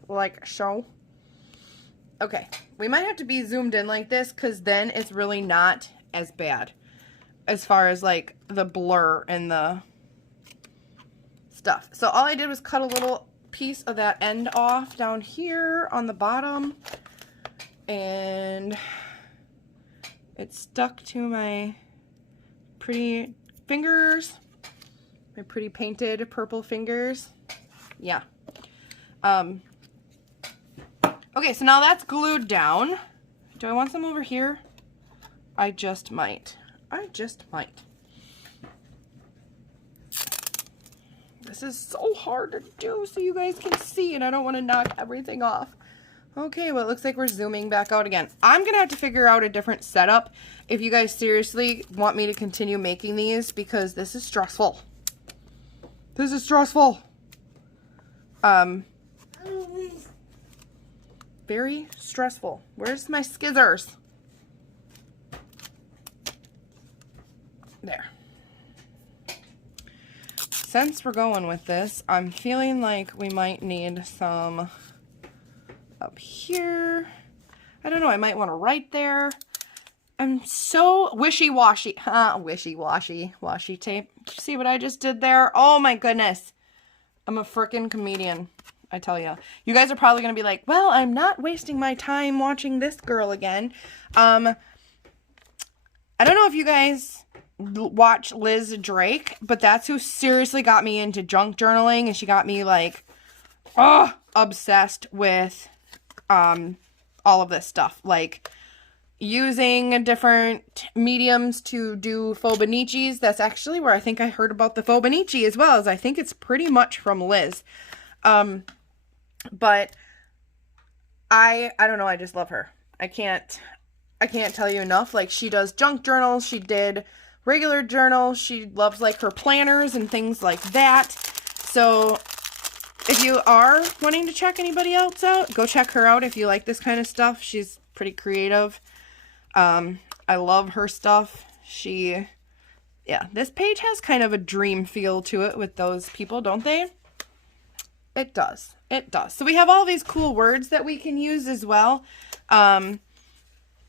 like so. Okay, we might have to be zoomed in like this, because then it's really not as bad as far as like the blur and the stuff. So all I did was cut a little piece of that end off down here on the bottom, and it stuck to my pretty fingers, my pretty painted purple fingers. Yeah. Okay, so now that's glued down. Do I want some over here? I just might. This is so hard to do so you guys can see, and I don't want to knock everything off. Okay, well, it looks like we're zooming back out again. I'm going to have to figure out a different setup if you guys seriously want me to continue making these, because this is stressful. This is stressful. Very stressful. Where's my scissors? There. Since we're going with this, I'm feeling like we might need some up here. I don't know, I might want to write there. I'm so wishy-washy. Wishy-washy. Washi tape. Did you see what I just did there? Oh my goodness. I'm a frickin' comedian, I tell you. You guys are probably going to be like, well, I'm not wasting my time watching this girl again. I don't know if you guys watch Liz Drake, but that's who seriously got me into junk journaling, and she got me like, obsessed with all of this stuff, like using different mediums to do Fauxbonichis. That's actually where I think I heard about the Fauxbonichi as well, as I think it's pretty much from Liz. But I don't know, I just love her. I can't tell you enough. Like, she does junk journals, she did regular journals, she loves like her planners and things like that. So if you are wanting to check anybody else out, go check her out if you like this kind of stuff. She's pretty creative. I love her stuff. Yeah, this page has kind of a dream feel to it with those people, don't they? It does. It does. So we have all these cool words that we can use as well. And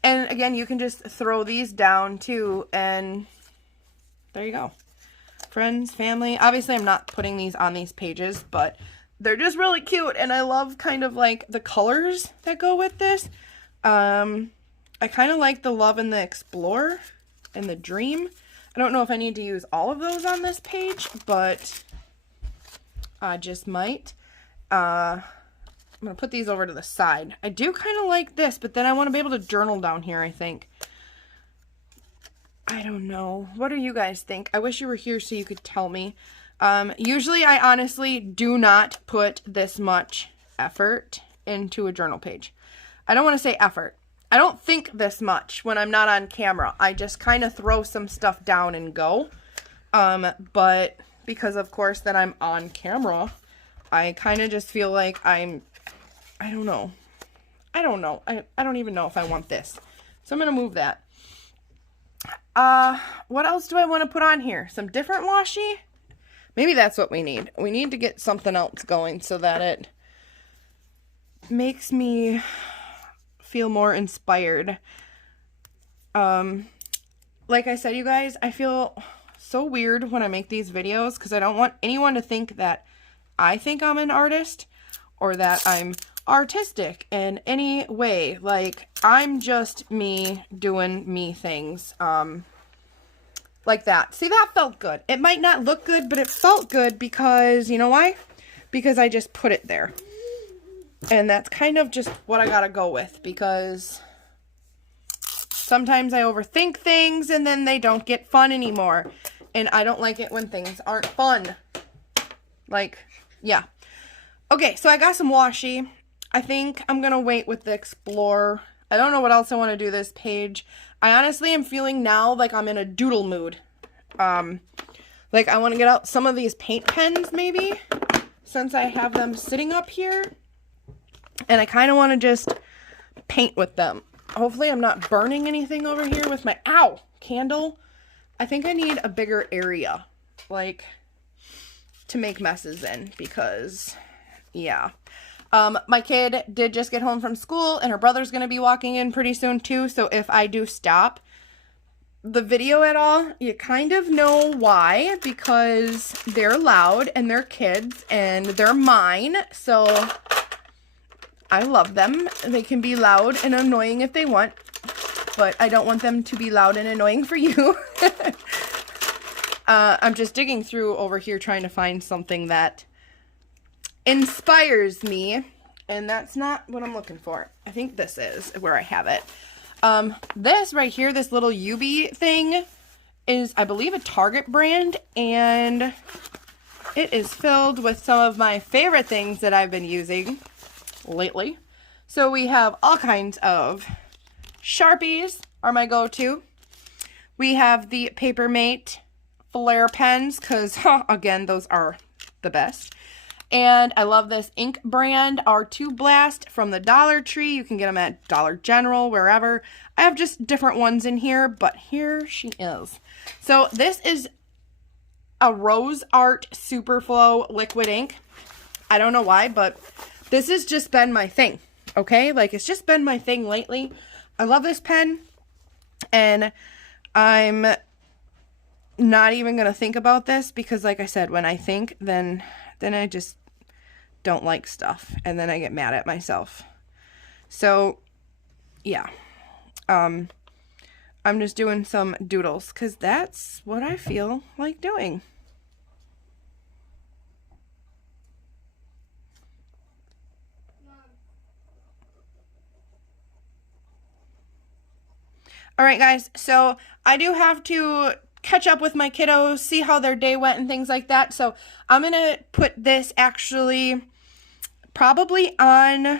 again, you can just throw these down too, and there you go. Friends, family. Obviously, I'm not putting these on these pages, but they're just really cute, and I love kind of like the colors that go with this. I kind of like the love and the explore and the dream. I don't know if I need to use all of those on this page, but I just might. I'm going to put these over to the side. I do kind of like this, but then I want to be able to journal down here, I think. I don't know. What do you guys think? I wish you were here so you could tell me. Usually I honestly do not put this much effort into a journal page. I don't want to say effort. I don't think this much when I'm not on camera. I just kind of throw some stuff down and go. But because of course that I'm on camera, I kind of just feel like I don't know. I don't even know if I want this. So I'm going to move that. What else do I want to put on here? Some different washi? Maybe that's what we need. We need to get something else going so that it makes me feel more inspired. Like I said, you guys, I feel so weird when I make these videos because I don't want anyone to think that I think I'm an artist or that I'm artistic in any way. Like, I'm just me doing me things. Like that. See, that felt good. It might not look good, but it felt good because, you know why? Because I just put it there. And that's kind of just what I gotta go with, because sometimes I overthink things and then they don't get fun anymore. And I don't like it when things aren't fun. Like, yeah. Okay, so I got some washi. I think I'm gonna wait with the Explore. I don't know what else I want to do this page. I honestly am feeling now like I'm in a doodle mood. Like I want to get out some of these paint pens maybe, since I have them sitting up here. And I kind of want to just paint with them. Hopefully I'm not burning anything over here with my, ow, candle. I think I need a bigger area, like, to make messes in, because, yeah. My kid did just get home from school, and her brother's going to be walking in pretty soon too, so if I do stop the video at all, you kind of know why, because they're loud, and they're kids, and they're mine, so I love them. They can be loud and annoying if they want, but I don't want them to be loud and annoying for you. I'm just digging through over here trying to find something that inspires me, and that's not what I'm looking for. I think this is where I have it. This right here, this little UB thing is, I believe, a Target brand, and it is filled with some of my favorite things that I've been using lately. So we have all kinds of Sharpies are my go-to. We have the Papermate Flare pens, because again, those are the best. And I love this ink brand, R2 Blast from the Dollar Tree. You can get them at Dollar General, wherever. I have just different ones in here, but here she is. So this is a Rose Art Superflow liquid ink. I don't know why, but this has just been my thing, okay? Like, it's just been my thing lately. I love this pen, and I'm not even going to think about this, because like I said, when I think, then I just don't like stuff, and then I get mad at myself. So, yeah. I'm just doing some doodles, because that's what I feel like doing. Alright guys, so I do have to catch up with my kiddos, see how their day went and things like that. So I'm going to put this actually probably on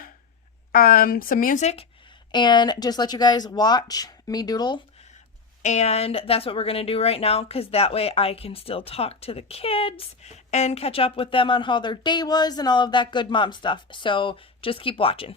some music and just let you guys watch me doodle. And that's what we're going to do right now, because that way I can still talk to the kids and catch up with them on how their day was and all of that good mom stuff. So just keep watching.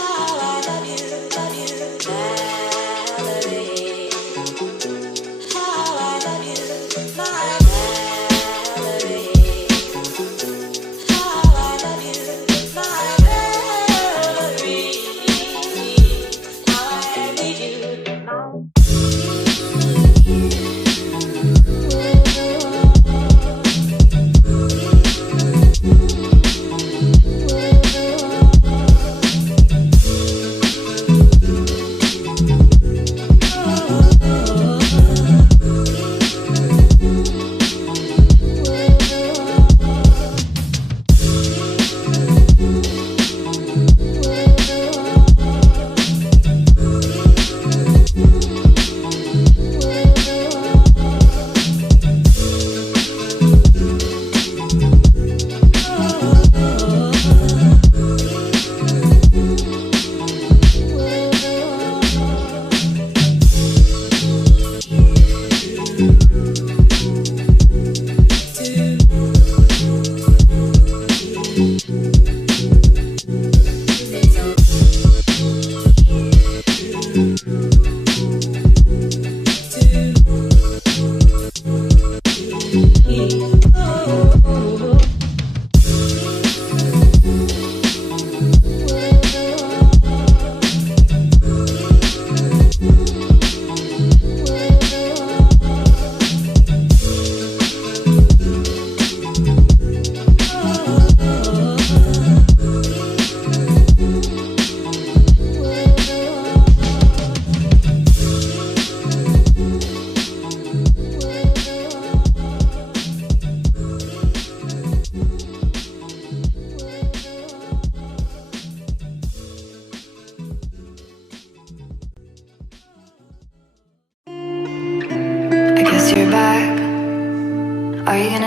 I love you.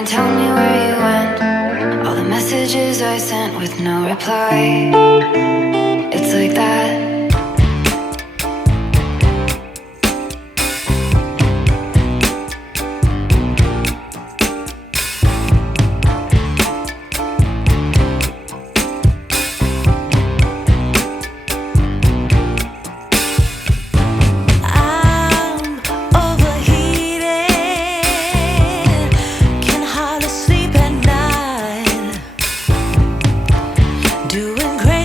and tell me where you went. All the messages I sent with no reply. It's like that. Doing great.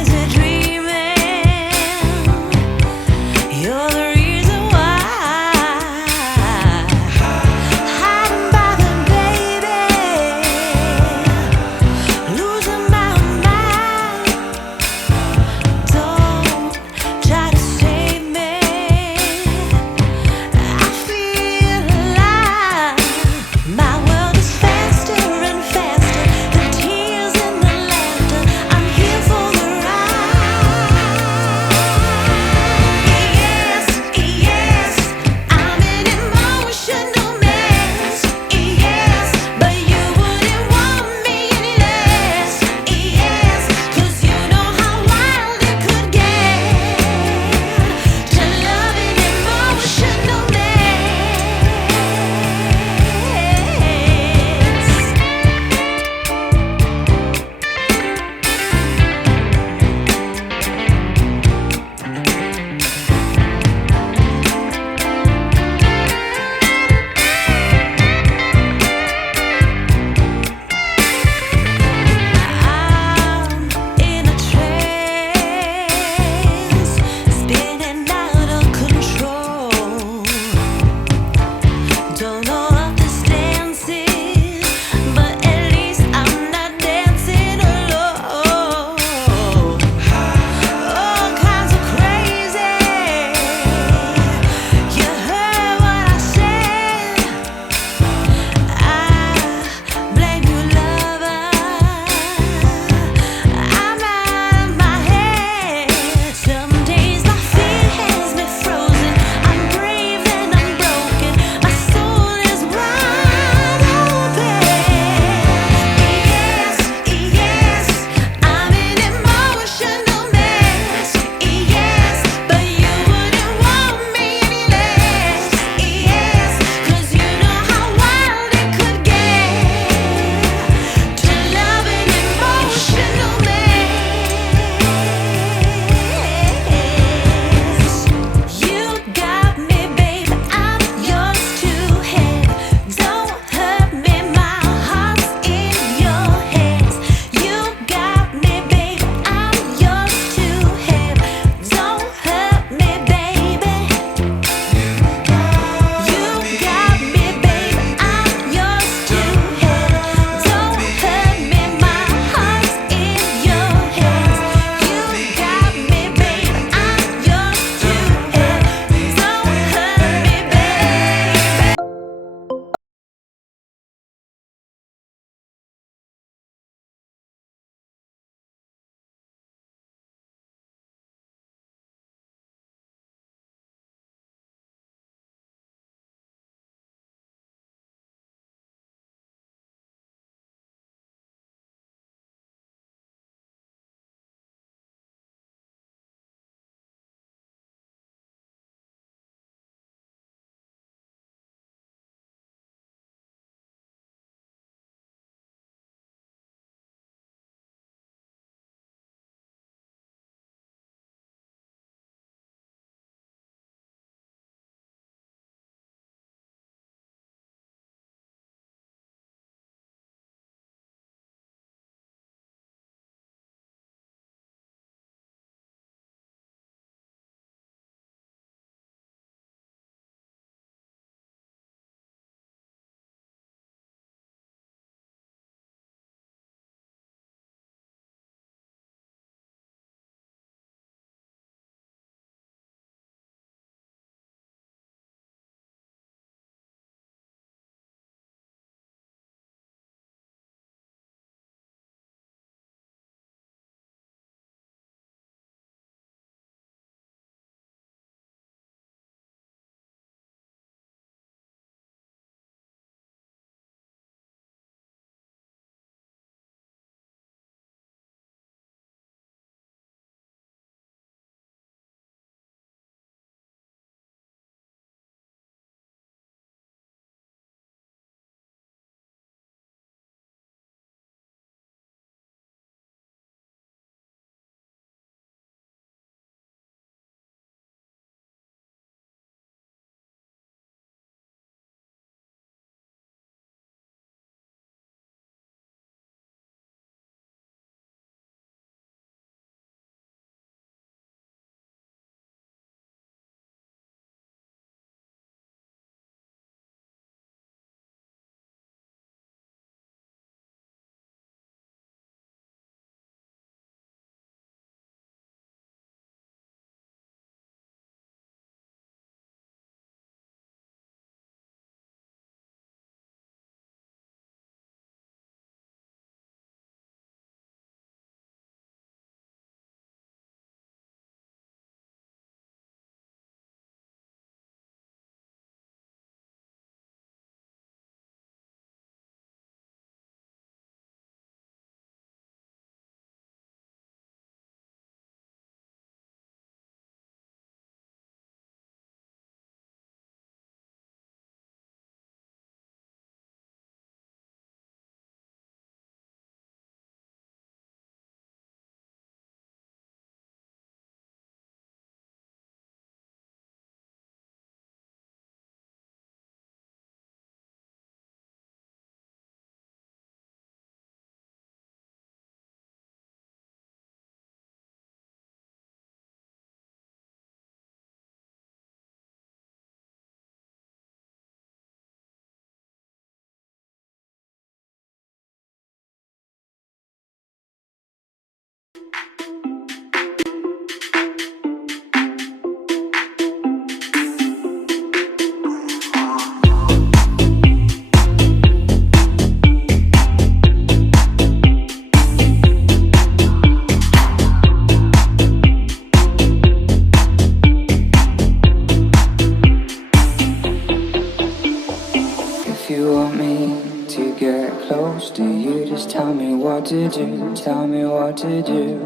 Tell me what to do.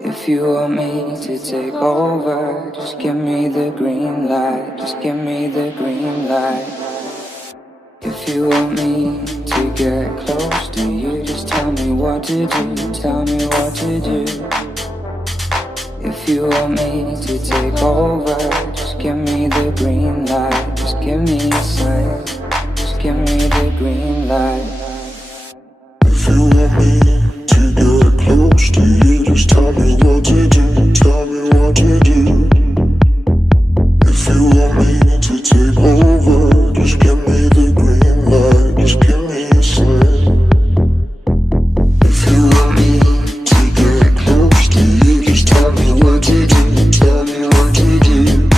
If you want me to take over, just give me the green light. Just give me the green light. If you want me to get close to you, just tell me what to do. Tell me what to do. If you want me to take over, just give me the green light. Just give me a sign. Just give me the green light. If you want me to get close to you, just tell me what to do. Tell me what to do. If you want me to take over, just give me the green light. Just give me a sign. If you want me to get close to you, just tell me what to do. Tell me what to do.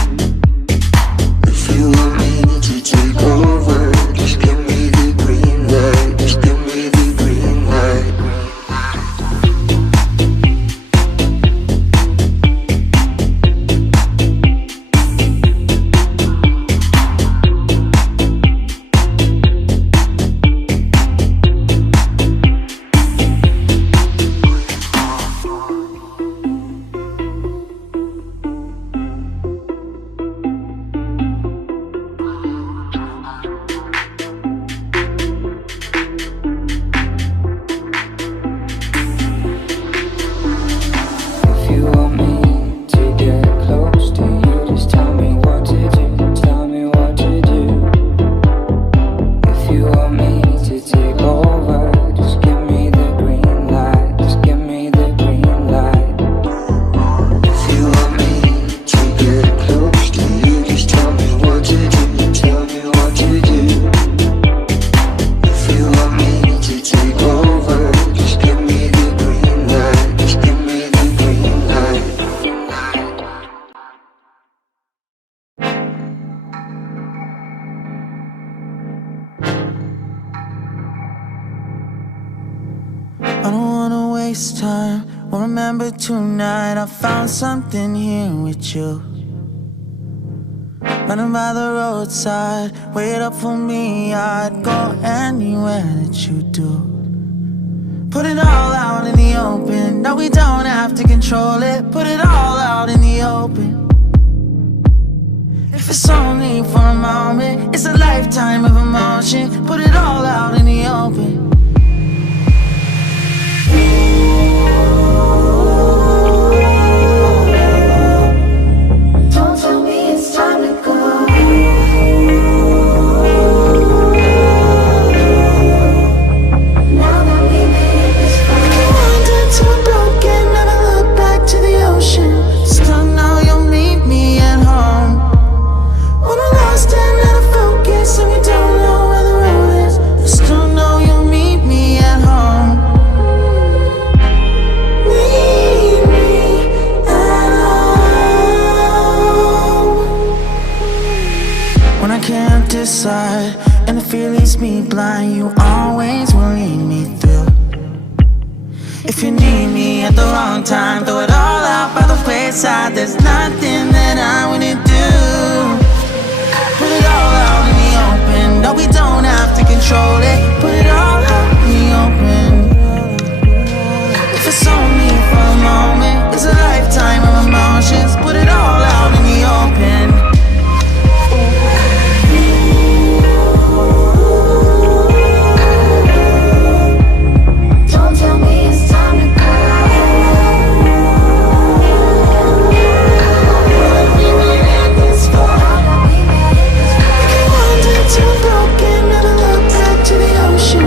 If you want me to take over, just give me the green light. Just give me the green light. If you want me to get close to you, just tell me what to do. Tell me what to do. If you want me to take over, just give me the green light. Just give me the green light. If you want me to get close to you, just tell me what to do. Tell me what to do. If you want me to take over, just give me the green light. Just give me the green light. I don't wanna waste time. Well, remember tonight I found something here with you. Running by the roadside, wait up for me. I'd go anywhere that you do. Put it all out in the open. No, we don't have to control it. Put it all out in the open. If it's only for a moment, it's a lifetime of emotion. Put it all out in the open. Don't tell me it's time to go. Now that we made this far. Wandered to broken, never look back to the ocean. Still know you'll meet me at home. When we're lost and out of focus and we don't know where the road is, I still know you'll meet me at home. Meet me at home. When I can't decide and the fear leaves me blind, you always will lead me through. If you need me at the wrong time, throw it all out by the wayside. There's nothing that I wouldn't do. Put it all out in the open. No, we don't have to control it. Put it all out in the open. If it's only for a moment, it's a lifetime of emotions. Put it all out in the open. Don't tell me it's time to go. We made it this far. Wandered to broken, never look back to the ocean.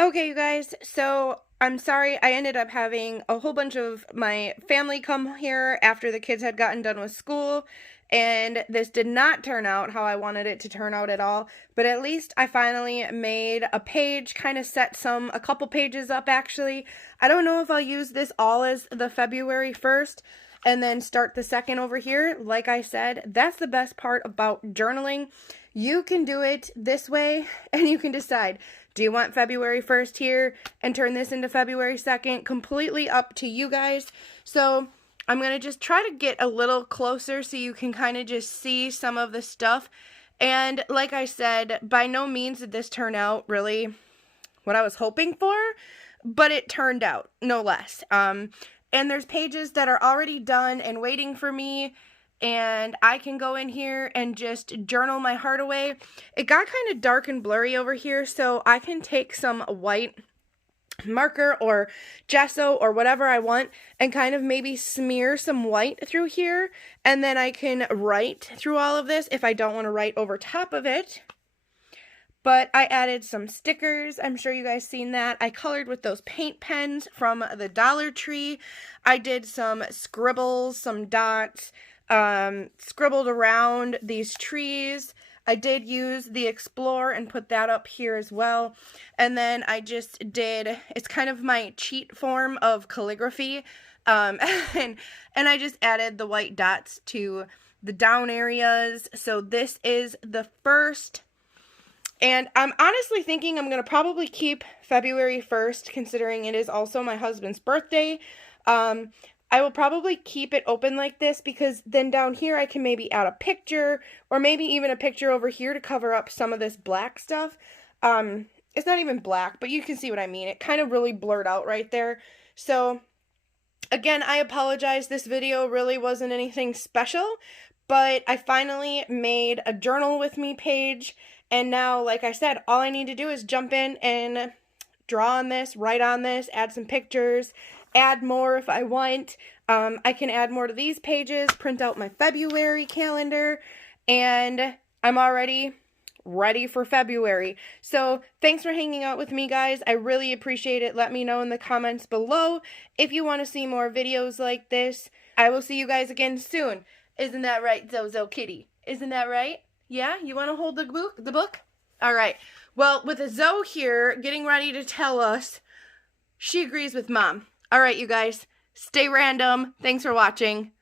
Okay, you guys, so I'm sorry I ended up having a whole bunch of my family come here after the kids had gotten done with school, and this did not turn out how I wanted it to turn out at all, but at least I finally made a page, kind of set a couple pages up actually. I don't know if I'll use this all as the February 1st and then start the second over here. Like I said, that's the best part about journaling. You can do it this way and you can decide, do you want February 1st here and turn this into February 2nd? Completely up to you guys. So I'm going to just try to get a little closer so you can kind of just see some of the stuff. And like I said, by no means did this turn out really what I was hoping for, but it turned out no less. And there's pages that are already done and waiting for me, and I can go in here and just journal my heart away. It got kind of dark and blurry over here, so I can take some white marker or gesso or whatever I want and kind of maybe smear some white through here, and then I can write through all of this if I don't want to write over top of it. But I added some stickers. I'm sure you guys seen that. I colored with those paint pens from the Dollar Tree. I did some scribbles, some dots, scribbled around these trees. I did use the Explore and put that up here as well. And then I just did, it's kind of my cheat form of calligraphy. And I just added the white dots to the down areas. So this is the first. And I'm honestly thinking I'm going to probably keep February 1st, considering it is also my husband's birthday. I will probably keep it open like this, because then down here I can maybe add a picture, or maybe even a picture over here to cover up some of this black stuff. It's not even black, but you can see what I mean. It kind of really blurred out right there. So again, I apologize. This video really wasn't anything special, but I finally made a journal with me page. And now, like I said, all I need to do is jump in and draw on this, write on this, add some pictures, add more if I want. I can add more to these pages, print out my February calendar, and I'm already ready for February. So thanks for hanging out with me, guys. I really appreciate it. Let me know in the comments below if you want to see more videos like this. I will see you guys again soon. Isn't that right, Zozo Kitty? Isn't that right? Yeah? You want to hold the book? All right. Well, with Zoe here getting ready to tell us she agrees with Mom. All right, you guys. Stay random. Thanks for watching.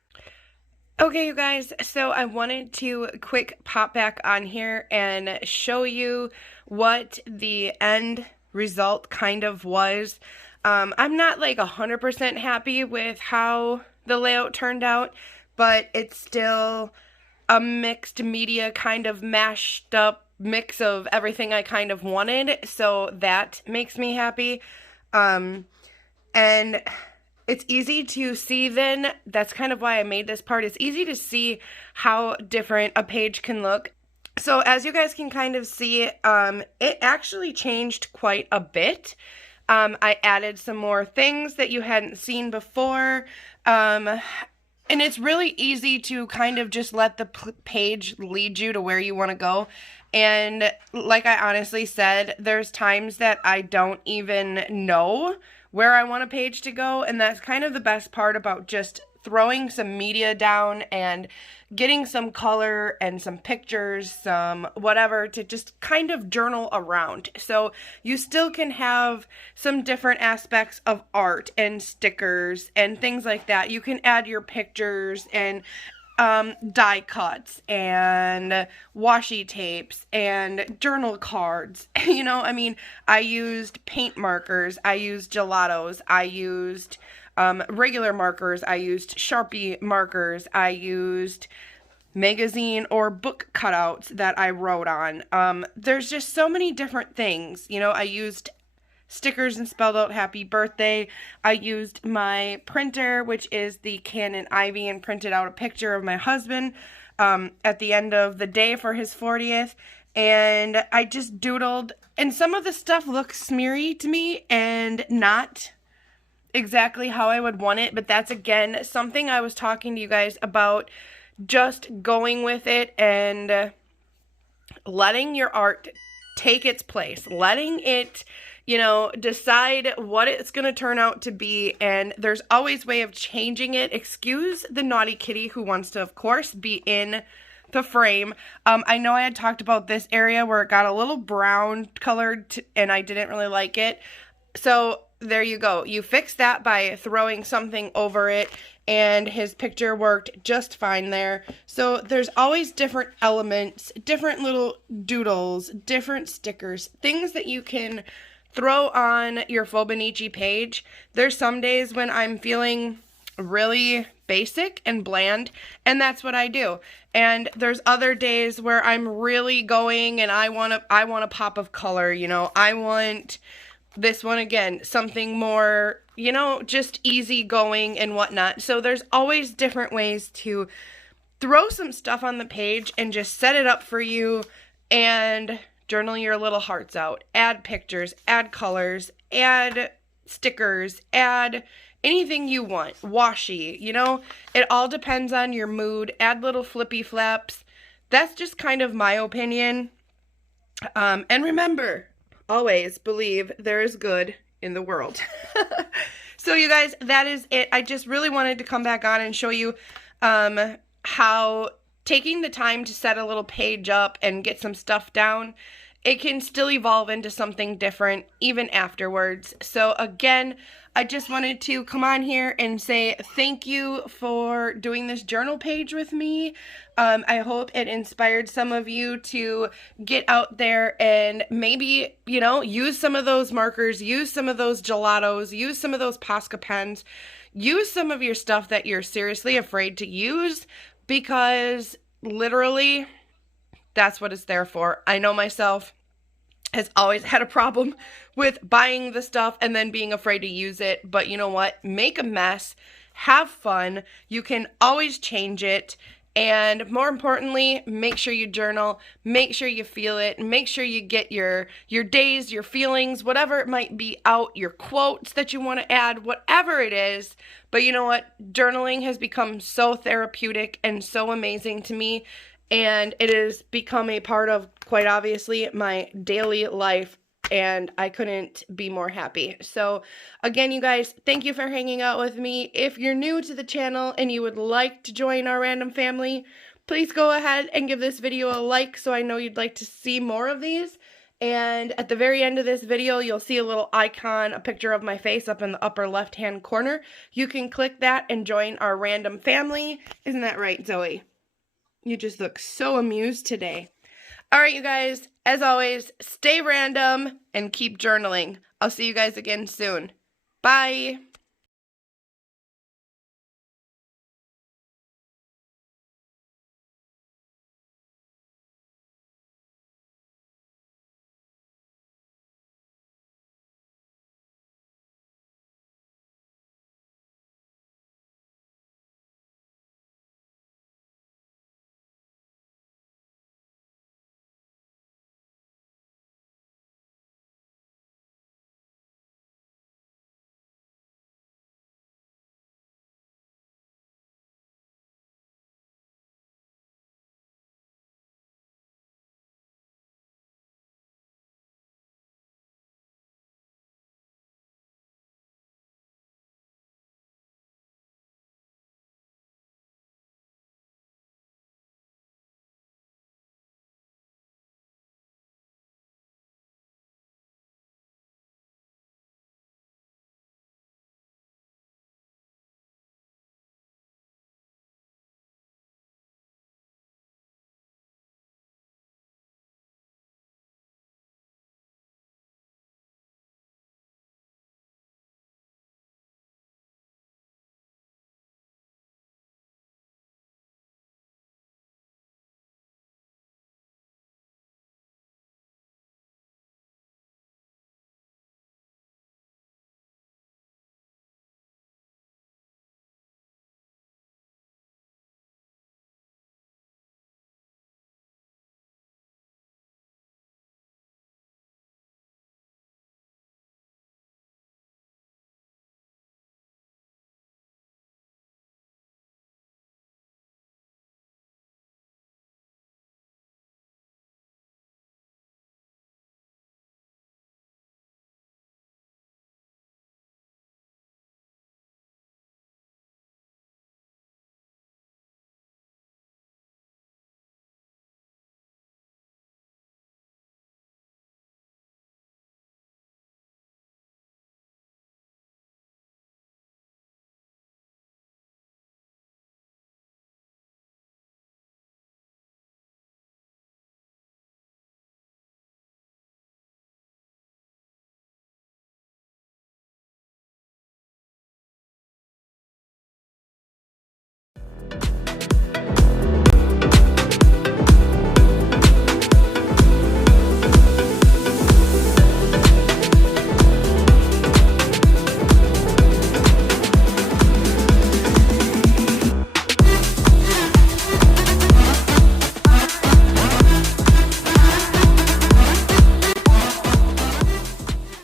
Okay, you guys. So I wanted to quick pop back on here and show you what the end result kind of was. I'm not like 100% happy with how the layout turned out, but it's still a mixed media kind of mashed up mix of everything I kind of wanted, so that makes me happy. And it's easy to see then, that's kind of why I made this part, it's easy to see how different a page can look. So as you guys can kind of see, it actually changed quite a bit. I added some more things that you hadn't seen before, and it's really easy to kind of just let the page lead you to where you want to go. And like I honestly said, there's times that I don't even know where I want a page to go, and that's kind of the best part about just throwing some media down and getting some color and some pictures, some whatever, to just kind of journal around. So you still can have some different aspects of art and stickers and things like that. You can add your pictures and die cuts and washi tapes and journal cards. You know, I mean, I used paint markers, I used gelatos, I used regular markers, I used Sharpie markers, I used magazine or book cutouts that I wrote on. There's just so many different things. You know, I used stickers and spelled out happy birthday. I used my printer, which is the Canon Ivy, and printed out a picture of my husband at the end of the day for his 40th. And I just doodled, and some of the stuff looks smeary to me and not exactly how I would want it, but that's again something I was talking to you guys about, just going with it and letting your art take its place, letting it, you know, decide what it's going to turn out to be. And there's always a way of changing it. Excuse the naughty kitty who wants to, of course, be in the frame. I know I had talked about this area where it got a little brown colored and I didn't really like it. So there you go. You fix that by throwing something over it, and his picture worked just fine there. So there's always different elements, different little doodles, different stickers, things that you can throw on your Fauxbonichi page. There's some days when I'm feeling really basic and bland, and that's what I do. And there's other days where I'm really going and I want a pop of color, you know. I want this one again, something more, you know, just easy going and whatnot. So there's always different ways to throw some stuff on the page and just set it up for you and journal your little hearts out. Add pictures, add colors, add stickers, add anything you want. Washi, you know, it all depends on your mood. Add little flippy flaps. That's just kind of my opinion. And remember, always believe there is good in the world. So you guys, that is it. I just really wanted to come back on and show you how taking the time to set a little page up and get some stuff down, it can still evolve into something different even afterwards. So again, I just wanted to come on here and say thank you for doing this journal page with me. I hope it inspired some of you to get out there and maybe, you know, use some of those markers, use some of those gelatos, use some of those Posca pens, use some of your stuff that you're seriously afraid to use, because literally that's what it's there for. I know myself has always had a problem with buying the stuff and then being afraid to use it. But you know what? Make a mess. Have fun. You can always change it. And more importantly, make sure you journal. Make sure you feel it. Make sure you get your days, your feelings, whatever it might be out, your quotes that you want to add, whatever it is. But you know what? Journaling has become so therapeutic and so amazing to me. And it has become a part of, quite obviously, my daily life, and I couldn't be more happy. So, again, you guys, thank you for hanging out with me. If you're new to the channel and you would like to join our random family, please go ahead and give this video a like so I know you'd like to see more of these. And at the very end of this video, you'll see a little icon, a picture of my face up in the upper left-hand corner. You can click that and join our random family. Isn't that right, Zoe? You just look so amused today. All right, you guys, as always, stay random and keep journaling. I'll see you guys again soon. Bye.